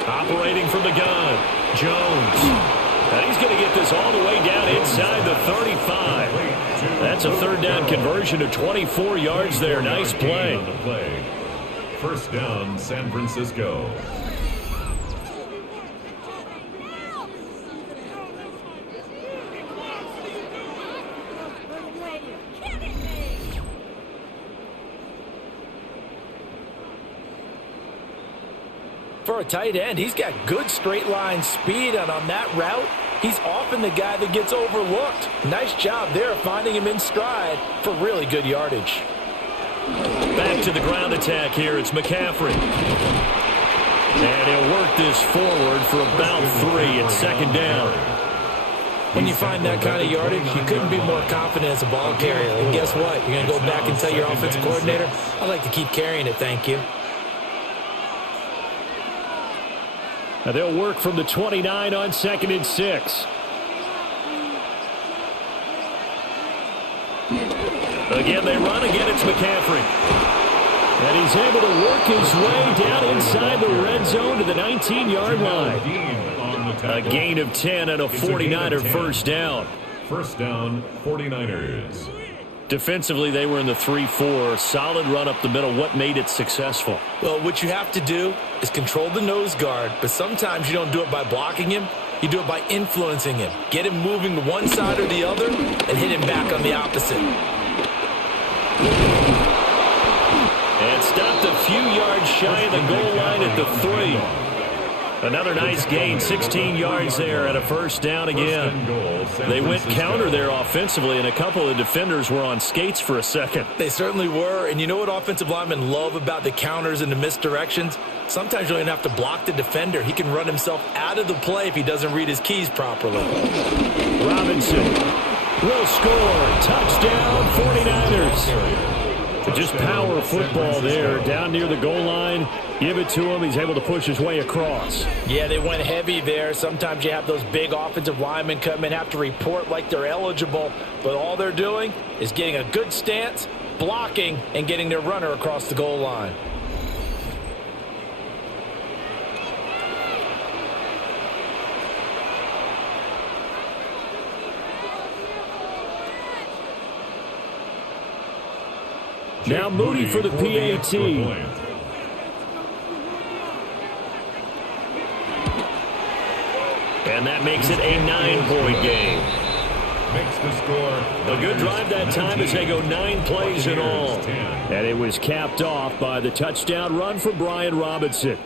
Operating from the gun, Jones. And he's going to get this all the way down inside the 35. That's a 3rd down conversion of 24 yards there. Nice play. First down, San Francisco. For a tight end, he's got good straight line speed, and on that route, he's often the guy that gets overlooked. Nice job there finding him in stride for really good yardage. Back to the ground attack here. It's McCaffrey. And he'll work this forward for about 3 at second down. When you find that kind of yardage, you couldn't be more confident as a ball carrier. And guess what? You're going to go back and tell your offensive coordinator, I'd like to keep carrying it, thank you. Now they'll work from the 29 on 2nd and 6. Again, they run. Again, it's McCaffrey. And he's able to work his way down inside the red zone to the 19-yard line. A gain of 10 and a 49er first down. First down, 49ers. Defensively, they were in the 3-4. Solid run up the middle. What made it successful? Well, what you have to do is control the nose guard, but sometimes you don't do it by blocking him. You do it by influencing him. Get him moving to one side or the other and hit him back on the opposite. And stopped a few yards shy of the goal line at the 3. Another nice gain, 16 yards there and a first down again. They went counter there offensively, and a couple of defenders were on skates for a second. They certainly were, and you know what offensive linemen love about the counters and the misdirections? Sometimes you don't even have to block the defender. He can run himself out of the play if he doesn't read his keys properly. Robinson will score. Touchdown, 49ers. Just power football there, down near the goal line. Give it to him. He's able to push his way across. Yeah, they went heavy there. Sometimes you have those big offensive linemen come in, have to report like they're eligible, but all they're doing is getting a good stance, blocking, and getting their runner across the goal line. Now Moody for the PAT. And that makes it a 9-point game. Makes the score. A good drive that time as they go 9 plays in all. And it was capped off by the touchdown run for Brian Robinson.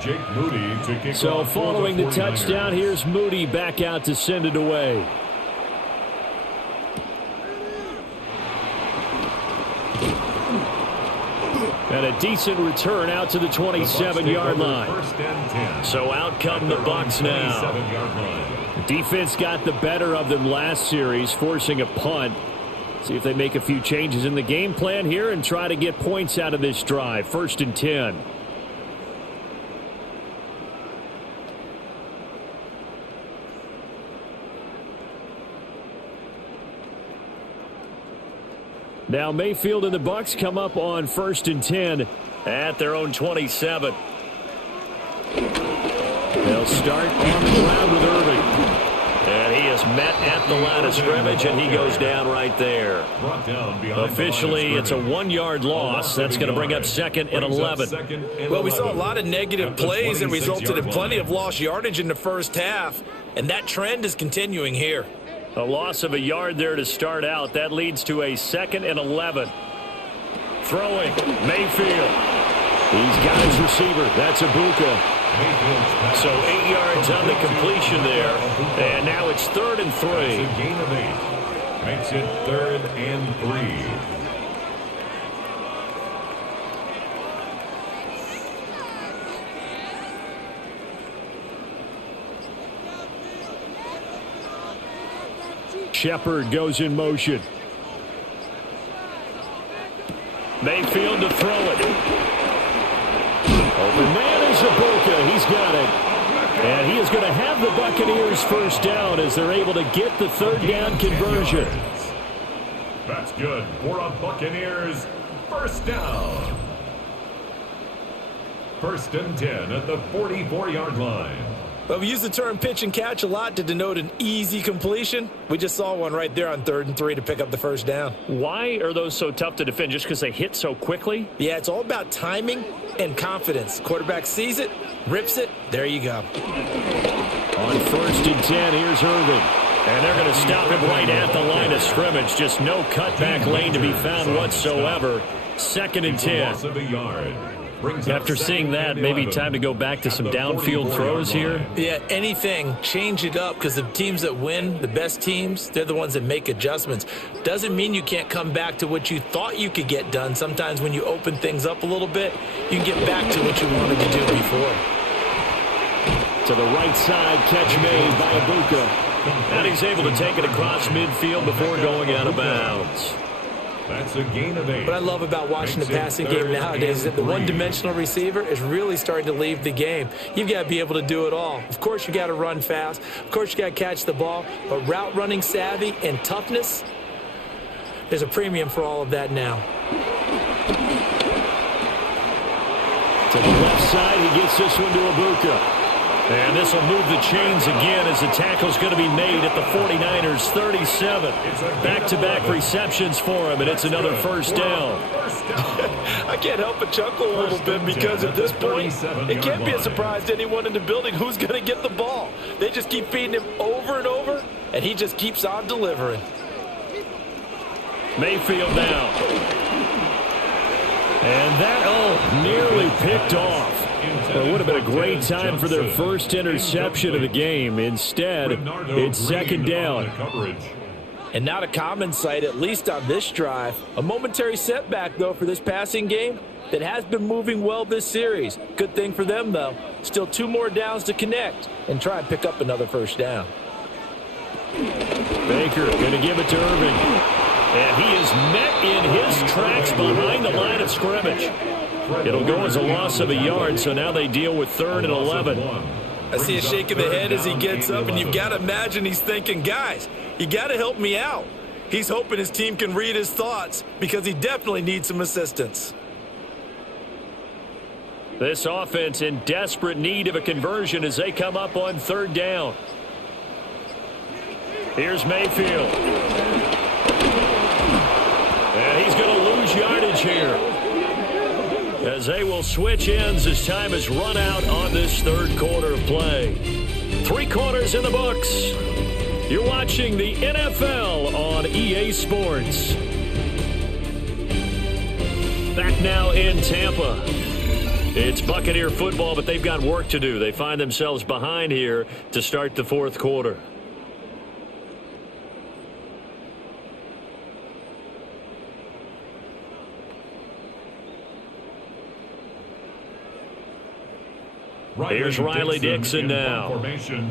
Jake Moody to kick So off following the 49ers. touchdown, here's Moody back out to send it away. And a decent return out to the 27-yard line. First and 10. So out come the Bucs now. 27-yard line. Defense got the better of them last series, forcing a punt. See if they make a few changes in the game plan here and try to get points out of this drive. First and 10. Now Mayfield and the Bucs come up on first and 10 at their own 27. They'll start on the ground with Irving. And he is met at the line of scrimmage, and he goes down right there. Brought down behind Officially, the it's a 1-yard loss. That's going to bring up second and 11. Well, we saw a lot of negative plays that resulted in plenty of lost yardage in the first half, and that trend is continuing here. A loss of a yard there to start out. That leads to a second and 11. Throwing, Mayfield. He's got his receiver. That's Ibuka. So 8 yards on the completion there. And now it's 3rd and 3. That's a gain of 8. Makes it 3rd and 3. Shepard goes in motion. Mayfield to throw it. Open man is Ibuka. He's got it. And he is going to have the Buccaneers first down as they're able to get the 3rd down conversion. That's good for a Buccaneers first down. 1st and 10 at the 44-yard line. But we use the term pitch and catch a lot to denote an easy completion. We just saw one right there on 3rd and 3 to pick up the first down. Why are those so tough to defend? Just because they hit so quickly? Yeah, it's all about timing and confidence. Quarterback sees it, rips it, there you go. On 1st and 10, here's Irving. And they're going to stop him right at the line of scrimmage. Just no cutback lane to be found whatsoever. 2nd and 10. Loss of a yard. After seeing that, maybe time to go back to some downfield throws here. Yeah, anything, change it up, because the teams that win, the best teams, they're the ones that make adjustments. Doesn't mean you can't come back to what you thought you could get done. Sometimes when you open things up a little bit, you can get back to what you wanted to do before. To the right side, catch made by Ibuka. And he's able to take it across midfield before going out of bounds. That's a gain of 8. What I love about watching the passing game nowadays is that the one-dimensional receiver is really starting to leave the game. You've got to be able to do it all. Of course, you got to run fast. Of course, you got to catch the ball. But route running savvy and toughness, there's a premium for all of that now. To the left side, he gets this one to Ibuka. And this will move the chains again as the tackle's going to be made at the 49ers 37. Back-to-back receptions for him, and it's another first down. I can't help but chuckle a little bit because at this point, it can't be a surprise to anyone in the building who's going to get the ball. They just keep feeding him over and over, and he just keeps on delivering. Mayfield now. And that, nearly picked off. Well, it would have been a great time for their first interception of the game. Instead, it's 2nd down. And not a common sight, at least on this drive. A momentary setback, though, for this passing game that has been moving well this series. Good thing for them, though. Still 2 more downs to connect and try and pick up another first down. Baker going to give it to Irving. And he is met in his tracks behind the line of scrimmage. It'll go as a loss of a yard, so now they deal with 3rd and 11. I see a shake of the head as he gets up, and you've got to imagine he's thinking, guys, you got to help me out. He's hoping his team can read his thoughts because he definitely needs some assistance. This offense in desperate need of a conversion as they come up on third down. Here's Mayfield. And he's going to lose yardage here, as they will switch ends as time has run out on this third quarter of play. 3 quarters in the books. You're watching the NFL on EA Sports. Back now in Tampa. It's Buccaneer football, but they've got work to do. They find themselves behind here to start the fourth quarter. Here's Riley Dixon now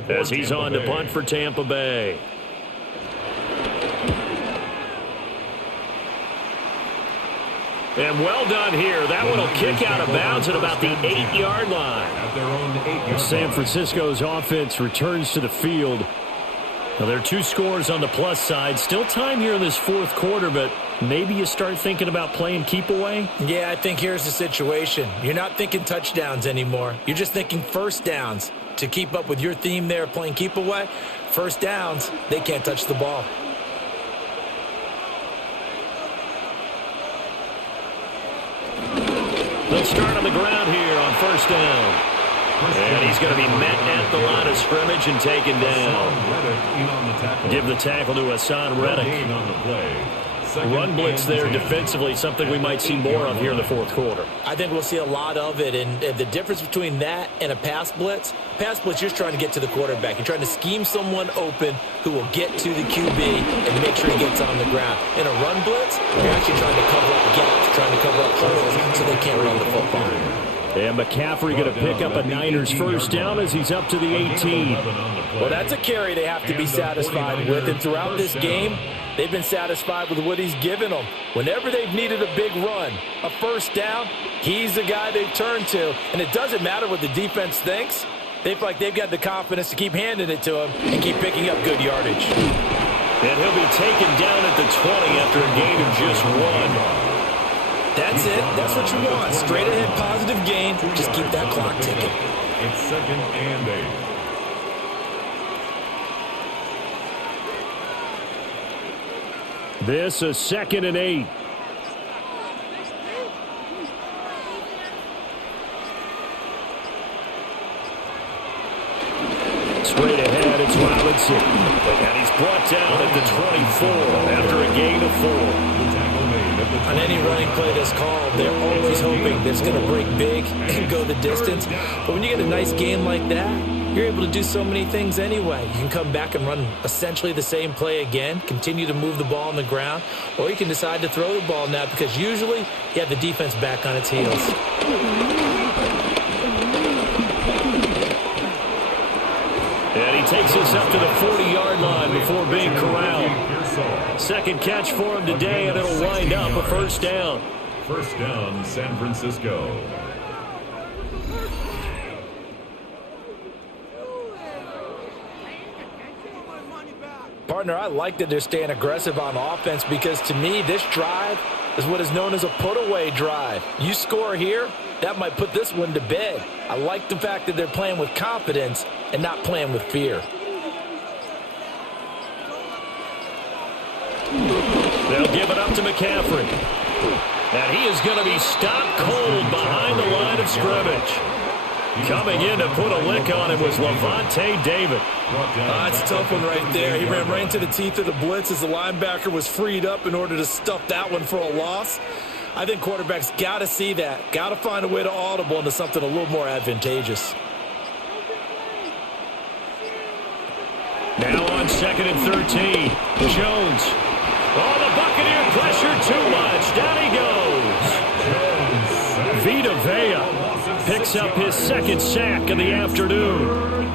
as he's on to punt for Tampa Bay. And well done here. That one will kick out of bounds at about the 8-yard line. San Francisco's offense returns to the field. Now, there are 2 scores on the plus side. Still time here in this fourth quarter, but maybe you start thinking about playing keep away? Yeah, I think here's the situation. You're not thinking touchdowns anymore. You're just thinking first downs. To keep up with your theme there, playing keep away, first downs, they can't touch the ball. They'll start on the ground here on first down. And he's going to be met at the line of scrimmage and taken down. Give the tackle to Hassan Reddick. Run blitz there defensively, something we might see more of here in the fourth quarter. I think we'll see a lot of it, and the difference between that and a pass blitz, you're just trying to get to the quarterback. You're trying to scheme someone open who will get to the QB and make sure he gets on the ground. In a run blitz, you're actually trying to cover up gaps, trying to cover up holes so they can't run the football. And McCaffrey going to pick up a Niners first down as he's up to the 18. Well, that's a carry they have to be satisfied with, and throughout this game, they've been satisfied with what he's given them. Whenever they've needed a big run, a first down, he's the guy they've turned to. And it doesn't matter what the defense thinks. They feel like they've got the confidence to keep handing it to him and keep picking up good yardage. And he'll be taken down at the 20 after a gain of just 1. That's it. That's what you want. Straight ahead positive gain. Just keep that clock ticking. It's 2nd and 8. This is 2nd and 8. Straight ahead, it's Robinson. And he's brought down at the 24 after a gain of 4. On any running play that's called, they're always hoping that's going to break big and go the distance. But when you get a nice game like that, you're able to do so many things anyway. You can come back and run essentially the same play again, continue to move the ball on the ground, or you can decide to throw the ball now because usually you have the defense back on its heels. And he takes us up to the 40-yard line before being corralled. Second catch for him today, and it'll wind up a first down. First down, San Francisco. Partner, I like that they're staying aggressive on offense because to me, this drive is what is known as a put-away drive. You score here, that might put this one to bed. I like the fact that they're playing with confidence and not playing with fear. They'll give it up to McCaffrey. And he is going to be stopped cold behind the line of scrimmage. Coming in to put a lick on him was Levante David. That's a tough one right there. He ran right into the teeth of the blitz as the linebacker was freed up in order to stuff that one for a loss. I think quarterbacks got to see that. Got to find a way to audible into something a little more advantageous. Now on 2nd and 13. Jones. Oh, the Buccaneer pressure too much. Down he goes. Vita Vea picks up his 2nd sack of the afternoon.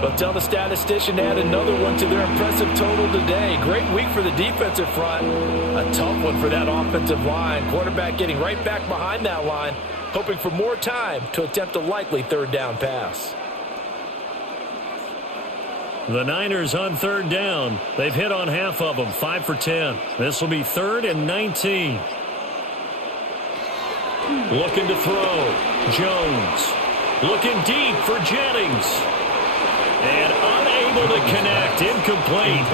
But tell the statistician to add another one to their impressive total today. Great week for the defensive front. A tough one for that offensive line. Quarterback getting right back behind that line, hoping for more time to attempt a likely third down pass. The Niners on third down. They've hit on half of them, 5 for 10. This will be 3rd and 19. Looking to throw. Jones. Looking deep for Jennings. And unable to connect. Incomplete.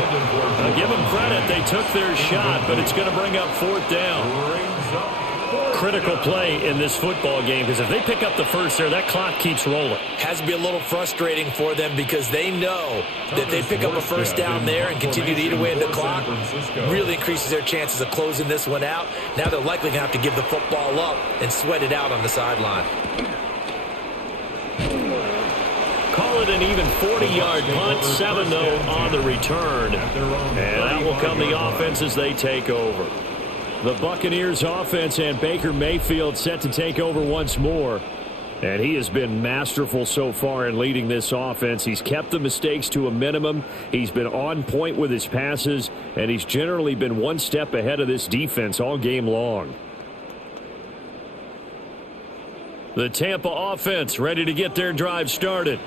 Now give them credit. They took their shot, but it's going to bring up 4th down. Critical play in this football game, because if they pick up the first there, that clock keeps rolling. Has to be a little frustrating for them because they know that they pick up a first down there and continue to eat away at the clock, really increases their chances of closing this one out. Now they're likely going to have to give the football up and sweat it out on the sideline. Call it an even 40-yard punt, 7 though on the return. And that will come the offense as they take over. The Buccaneers offense and Baker Mayfield set to take over once more. And he has been masterful so far in leading this offense. He's kept the mistakes to a minimum. He's been on point with his passes, and he's generally been one step ahead of this defense all game long. The Tampa offense ready to get their drive started.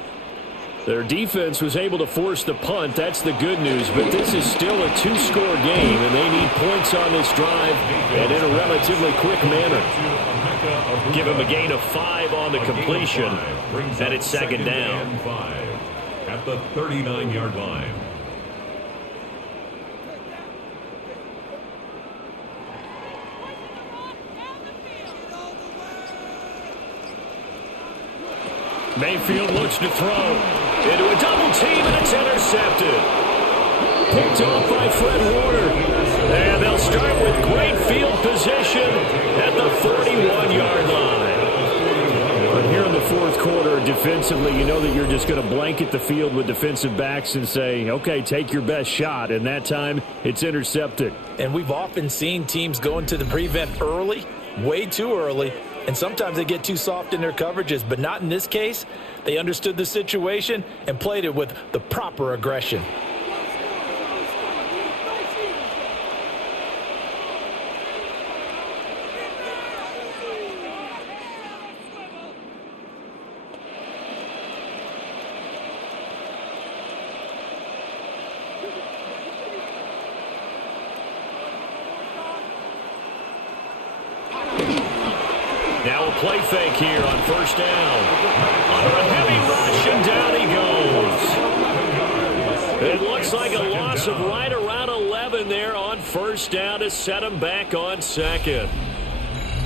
Their defense was able to force the punt. That's the good news. But this is still a 2-score game, and they need points on this drive and in a relatively quick manner. Give him a gain of 5 on the completion, and it's 2nd down. At the 39-yard line. Mayfield looks to throw into a double team, and it's intercepted. Picked off by Fred Warner. And they'll start with great field position at the 41-yard line. But here in the 4th quarter, defensively, you know that you're just going to blanket the field with defensive backs and say, okay, take your best shot. And that time, it's intercepted. And we've often seen teams go into the prevent early, way too early, and sometimes they get too soft in their coverages, but not in this case. They understood the situation and played it with the proper aggression. Now a play fake here on 1st down. Under a heavy rush, and down he goes. It looks like a loss of right around 11 there on 1st down to set him back on 2nd.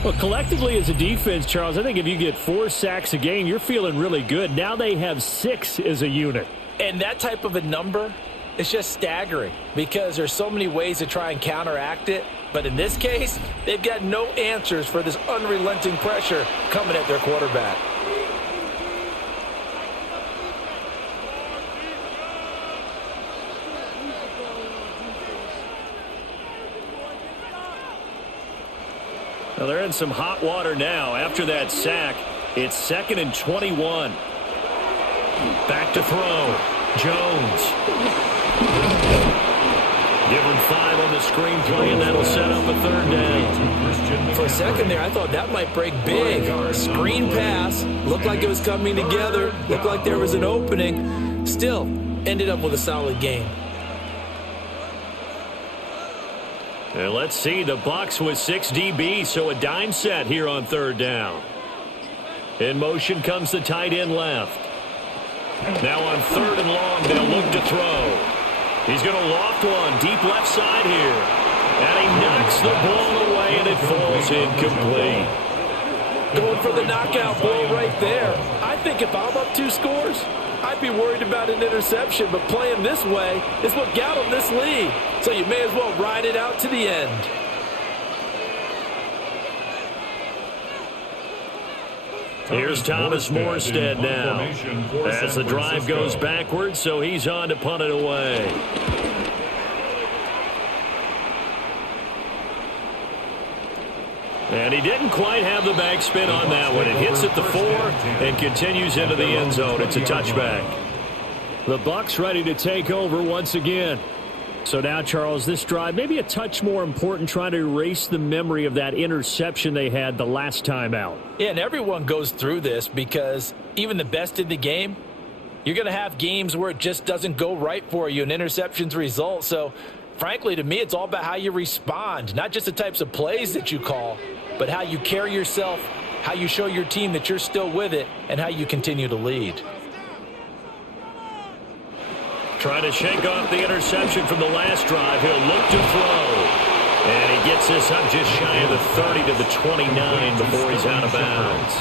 Well, collectively as a defense, Charles, I think if you get 4 sacks a game, you're feeling really good. Now they have 6 as a unit. And that type of a number is just staggering because there's so many ways to try and counteract it. But in this case, they've got no answers for this unrelenting pressure coming at their quarterback. Well, they're in some hot water now. After that sack, it's 2nd and 21. Back to throw. Jones. Give him 5 on the screenplay, and that'll set up a 3rd down. For a second there, I thought that might break big. Screen pass. Looked like it was coming together. Looked like there was an opening. Still, ended up with a solid game. And let's see, the Bucs with 6 DBs, so a dime set here on 3rd down. In motion comes the tight end left. Now on 3rd and long, they'll look to throw. He's going to loft one deep left side here. And he knocks the ball away, and it falls incomplete. Going for the knockout blow right there. I think if I'm up 2 scores, I'd be worried about an interception, but playing this way is what got him this lead. So you may as well ride it out to the end. Here's Thomas Morstead now. As the drive goes backwards, so he's on to punt it away. And he didn't quite have the backspin on that one. It hits at the 4 and continues into the end zone. It's a touchback. The Bucs ready to take over once again. So now, Charles, this drive maybe a touch more important, trying to erase the memory of that interception they had the last time out. Yeah, and everyone goes through this because even the best in the game, you're going to have games where it just doesn't go right for you and interceptions result. So, frankly, to me, it's all about how you respond, not just the types of plays that you call. but how you carry yourself, how you show your team that you're still with it, and how you continue to lead. Trying to shake off the interception from the last drive. He'll look to throw. And he gets this up just shy of the 30 to the 29 before he's out of bounds.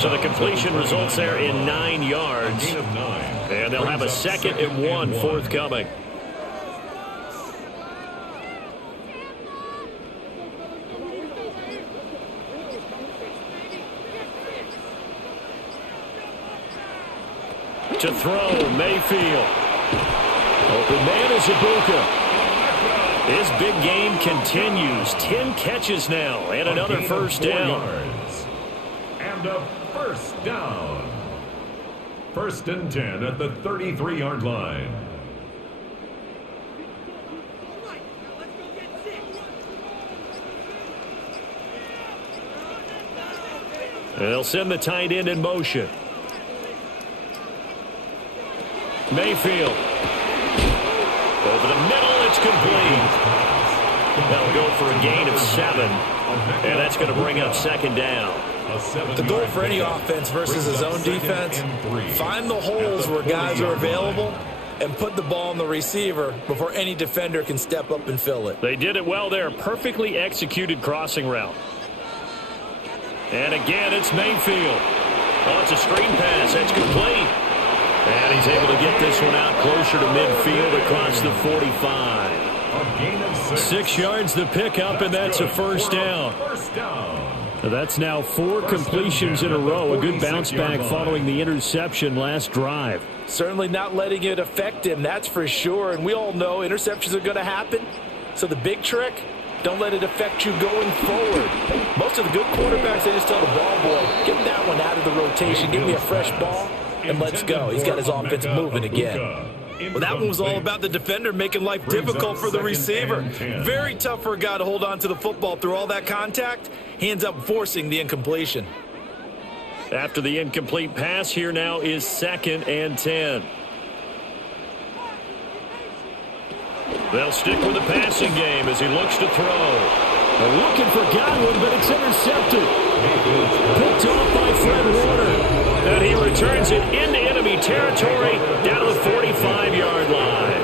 So the completion results there in 9 yards. And they'll have a 2nd and 1 forthcoming. To throw, Mayfield. Open man is Ibuka. His big game continues. 10 catches now and another first down. And a first down. 1st and 10 at the 33-yard line. They'll send the tight end in motion. Mayfield. Over the middle, it's complete. They'll go for a gain of 7. And that's going to bring up 2nd down. The goal for any offense versus his own defense, find the holes where guys are available and put the ball on the receiver before any defender can step up and fill it. They did it well there. Perfectly executed crossing route. And again, it's Mayfield. Oh, it's a screen pass. That's complete. And he's able to get this one out closer to midfield across the 45. 6 yards the pickup, and that's a first down. That's now 4 completions in a row. A good bounce back following the interception last drive. Certainly not letting it affect him, that's for sure. And we all know interceptions are going to happen. So the big trick, don't let it affect you going forward. Most of the good quarterbacks, they just tell the ball boy, get that one out of the rotation, give me a fresh ball, and let's go. He's got his offense moving again. Well, that one was all about the defender making life difficult for the receiver. Very tough for a guy to hold on to the football through all that contact. He ends up forcing the incompletion. After the incomplete pass, here now is 2nd and 10. They'll stick with the passing game as he looks to throw. They're looking for Godwin, but it's intercepted. Picked off by Fred Warner. And he returns it into enemy territory down to the 45-yard line.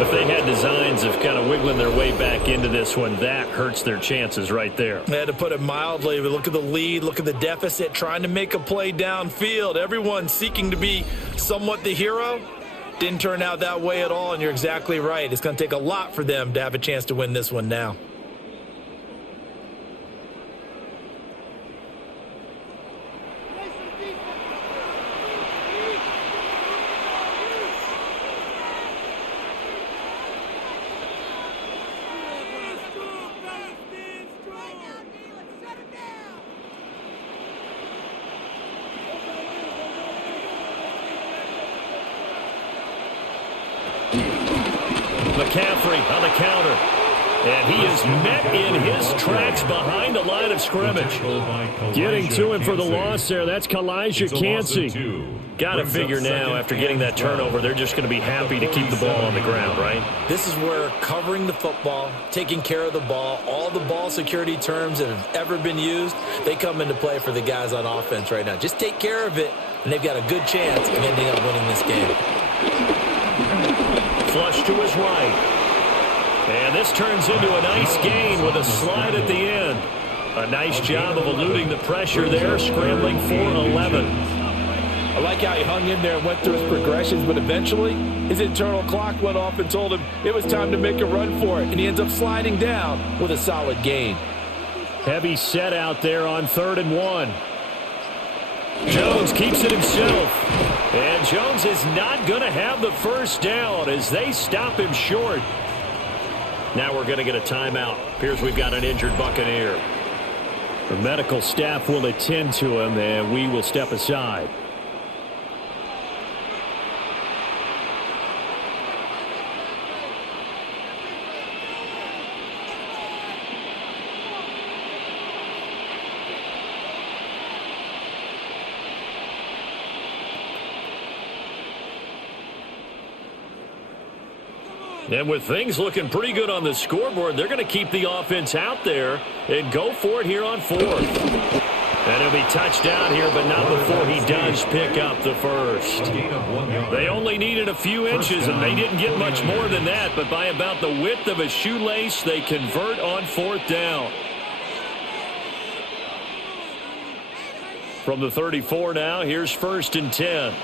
If they had designs of kind of wiggling their way back into this one, that hurts their chances right there. They had to put it mildly, but look at the lead, look at the deficit, trying to make a play downfield. Everyone seeking to be somewhat the hero. Didn't turn out that way at all, and you're exactly right. It's going to take a lot for them to have a chance to win this one now. McCaffrey on the counter. And he is met in his tracks behind the line of scrimmage. Getting to him for the loss there, that's Kalijah Cansey. Got to figure now, after getting that turnover, they're just going to be happy to keep the ball on the ground, right? This is where covering the football, taking care of the ball, all the ball security terms that have ever been used, they come into play for the guys on offense right now. Just take care of it, and they've got a good chance of ending up winning this game. Flush to his right. And this turns into a nice gain with a slide at the end. A nice job of eluding the pressure there, scrambling for 11. I like how he hung in there and went through his progressions, but eventually his internal clock went off and told him it was time to make a run for it, and he ends up sliding down with a solid gain. Heavy set out there on 3rd and 1. Jones keeps it himself. And Jones is not going to have the first down as they stop him short. Now we're going to get a timeout. Appears we've got an injured Buccaneer. The medical staff will attend to him, and we will step aside. And with things looking pretty good on the scoreboard, they're going to keep the offense out there and go for it here on fourth. And he'll be touchdown here, but not before he does pick up the first. They only needed a few inches, and they didn't get much more than that. But by about the width of a shoelace, they convert on fourth down. From the 34 now, here's 1st and 10.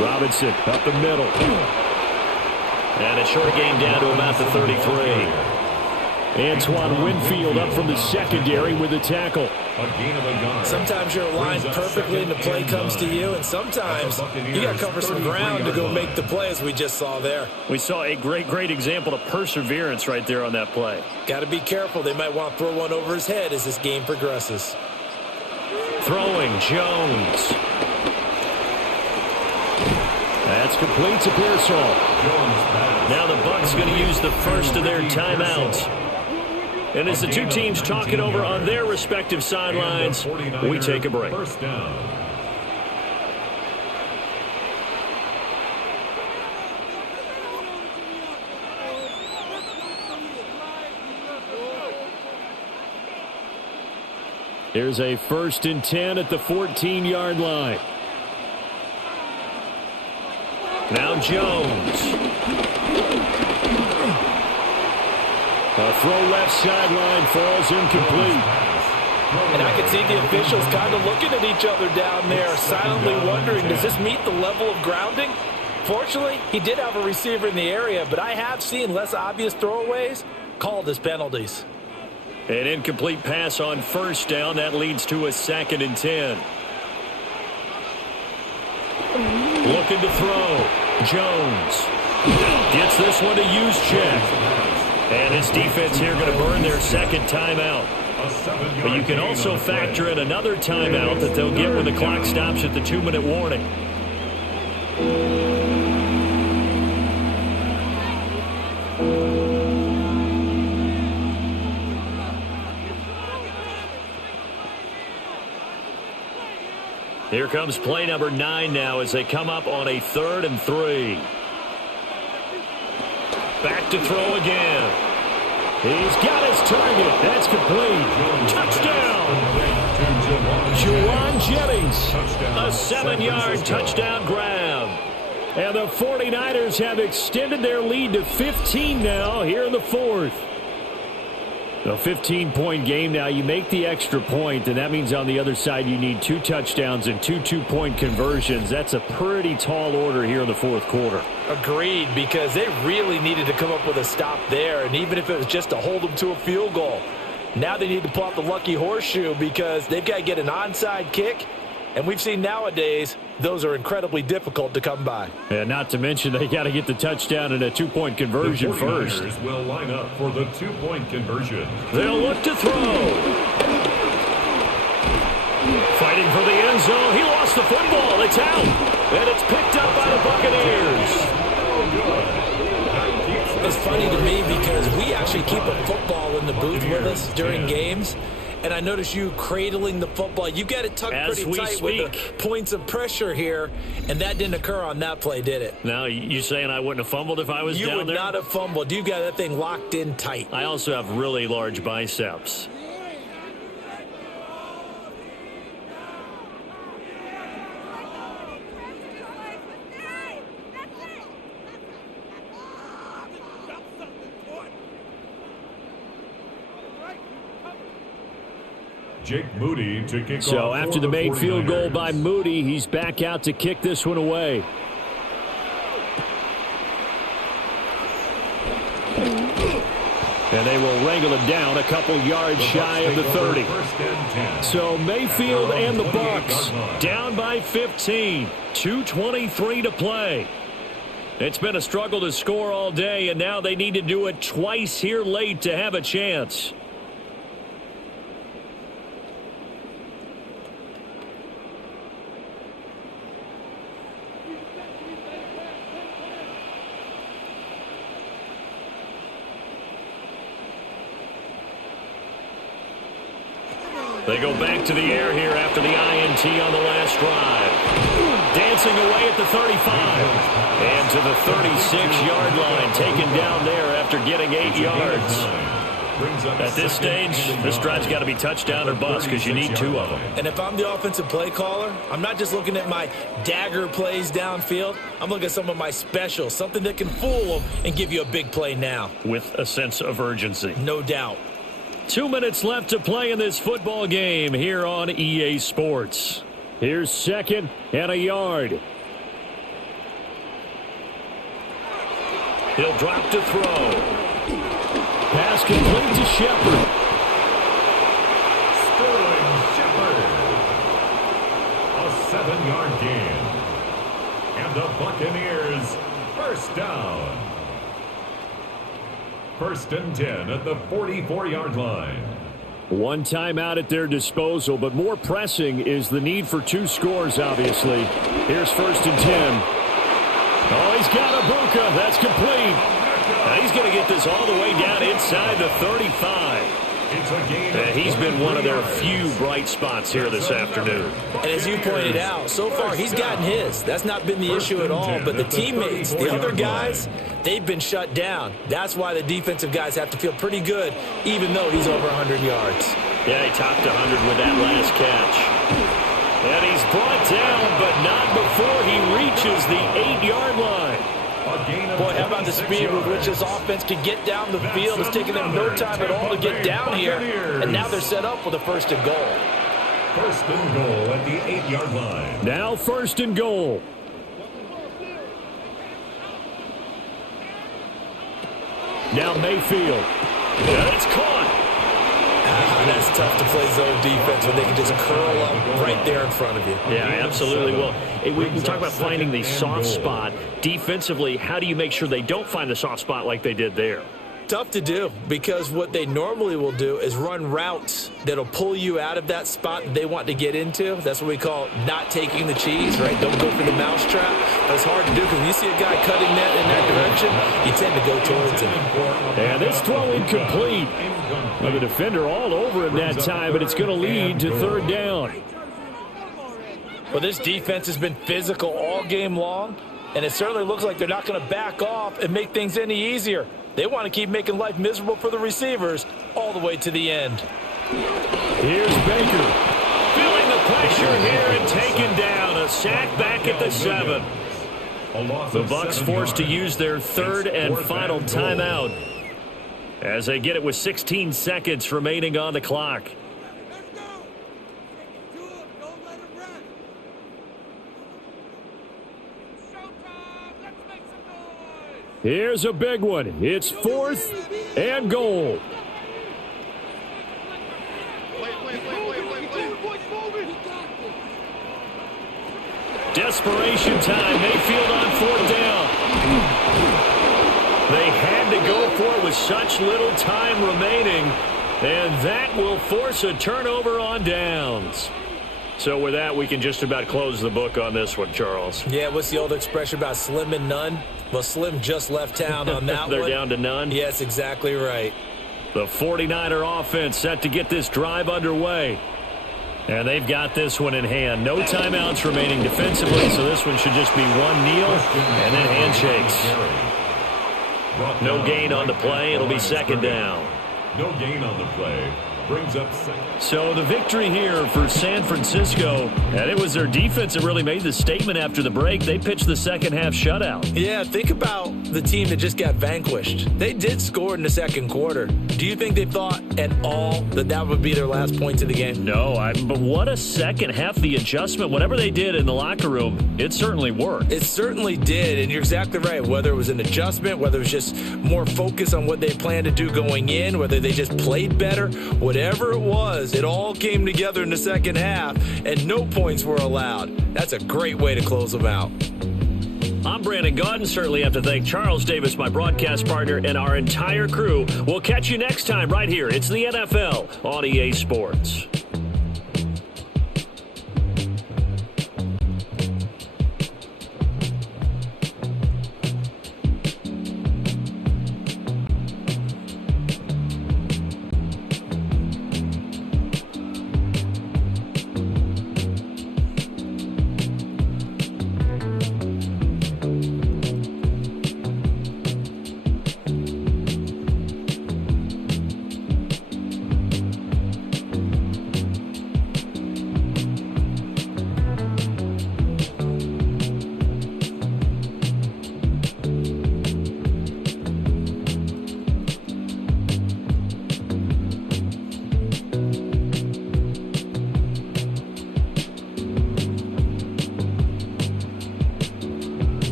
Robinson up the middle. And a short game down to about the 33. Antoine Winfield up from the secondary with a tackle. Sometimes you're aligned perfectly and the play comes to you, and sometimes you got to cover some ground to go make the play, as we just saw there. We saw a great example of perseverance right there on that play. Got to be careful. They might want to throw one over his head as this game progresses. Throwing, Jones. That's complete to Pearsall. Now the Bucs going to use the first of their timeouts. And as the two teams talk it over on their respective sidelines, we take a break. First down. Here's a 1st and 10 at the 14-yard line. Now Jones. A throw left sideline falls incomplete. And I can see the officials kind of looking at each other down there, silently wondering, does this meet the level of grounding? Fortunately, he did have a receiver in the area, but I have seen less obvious throwaways called as penalties. An incomplete pass on 1st down. That leads to a 2nd and 10. Looking to throw. Jones gets this one to use check. And his defense here going to burn their 2nd timeout. But you can also factor in another timeout that they'll get when the clock stops at the 2-minute warning. Here comes play number 9 now as they come up on a 3rd and 3. Back to throw again. He's got his target. That's complete. Touchdown. Juwan Jennings. A 7-yard touchdown grab. And the 49ers have extended their lead to 15 now here in the 4th. A 15-point game now. You make the extra point, and that means on the other side you need 2 touchdowns and 2 two-point conversions. That's a pretty tall order here in the 4th quarter. Agreed, because they really needed to come up with a stop there, and even if it was just to hold them to a field goal. Now they need to pull out the lucky horseshoe because they've got to get an onside kick, and we've seen nowadays those are incredibly difficult to come by. And not to mention they got to get the touchdown and a 2-point conversion the first. The 49ers will line up for the 2-point conversion. They'll look to throw. Fighting for the end zone. He lost the football. It's out. And it's picked up by the Buccaneers. It's funny to me because we actually keep a football in the booth with us during games. And I notice you cradling the football. You got it tucked pretty tight with the points of pressure here. And that didn't occur on that play, did it? Now, you saying I wouldn't have fumbled if I was down there? You would not have fumbled. You got that thing locked in tight. I also have really large biceps. Jake Moody to kick off. So after the made field goal by Moody, he's back out to kick this one away. And they will wrangle it down a couple yards shy of the 30. So Mayfield and the Bucs down by 15. 2:23 to play. It's been a struggle to score all day, and now they need to do it twice here late to have a chance. They go back to the air here after the INT on the last drive. Dancing away at the 35. And to the 36-yard line, taken down there after getting 8 yards. At this stage, this drive's got to be touchdown or bust because you need 2 of them. And if I'm the offensive play caller, I'm not just looking at my dagger plays downfield. I'm looking at some of my specials, something that can fool them and give you a big play now. With a sense of urgency. No doubt. 2 minutes left to play in this football game here on EA Sports. Here's 2nd and a yard. He'll drop to throw. Pass complete to Shepard. Sterling Shepard. A 7-yard gain. And the Buccaneers first down. 1st and 10 at the 44-yard line. 1 timeout at their disposal, but more pressing is the need for 2 scores, obviously. Here's 1st and 10. Oh, he's got Ibuka. That's complete. Now he's going to get this all the way down inside the 35. He's been one of their few bright spots here this afternoon. And as you pointed out, so far he's gotten his. That's not been the issue at all. But the teammates, the other guys, they've been shut down. That's why the defensive guys have to feel pretty good, even though he's over 100 yards. Yeah, he topped 100 with that last catch. And he's brought down, but not before he reaches the 8-yard line. Boy, how about the speed with which this offense can get down the field? It's taken them no time at all to get down here, and now they're set up with a 1st and goal. 1st and goal at the 8-yard line. Now 1st and goal. Now Mayfield. And it's caught. That's tough to play zone defense when they can just curl up right there in front of you. Yeah, absolutely. Well, we talk about finding the soft spot. Defensively, how do you make sure they don't find the soft spot like they did there? Tough to do, because what they normally will do is run routes that'll pull you out of that spot that they want to get into. That's what we call not taking the cheese, right? Don't go for the mousetrap. But it's hard to do because when you see a guy cutting that in that direction, you tend to go towards him. And this throw incomplete. Well, the defender all over him that time, but it's going to lead to 3rd down. Well, this defense has been physical all game long, and it certainly looks like they're not going to back off and make things any easier. They want to keep making life miserable for the receivers all the way to the end. Here's Baker. Feeling the pressure here and taken down. A sack back at the 7. The Bucs forced to use their 3rd and final timeout as they get it with 16 seconds remaining on the clock. Here's a big one. It's 4th and goal. Desperation time. Mayfield on 4th down. They had to go for it with such little time remaining, and that will force a turnover on downs. So with that, we can just about close the book on this one, Charles. Yeah, what's the old expression about slim and none? Well, Slim just left town on that They're one. down to none? Yes, exactly right. The 49er offense set to get this drive underway. And they've got this one in hand. No timeouts remaining defensively, so this one should just be one kneel and then handshakes. No gain on the play. It'll be 2nd down. No gain on the play. Brings up 2nd. So the victory here for San Francisco, and it was their defense that really made the statement after the break. They pitched the 2nd half shutout. Yeah, think about the team that just got vanquished. They did score in the 2nd quarter. Do you think they thought at all that that would be their last points of the game? No, but what a 2nd half. The adjustment, whatever they did in the locker room, it certainly worked. It certainly did, and you're exactly right. Whether it was an adjustment, whether it was just more focus on what they planned to do going in, whether they just played better, whatever it was, it all came together in the 2nd half, and no points were allowed. That's a great way to close them out. I'm Brandon Gaudin. Certainly have to thank Charles Davis, my broadcast partner, and our entire crew. We'll catch you next time right here. It's the NFL on EA Sports.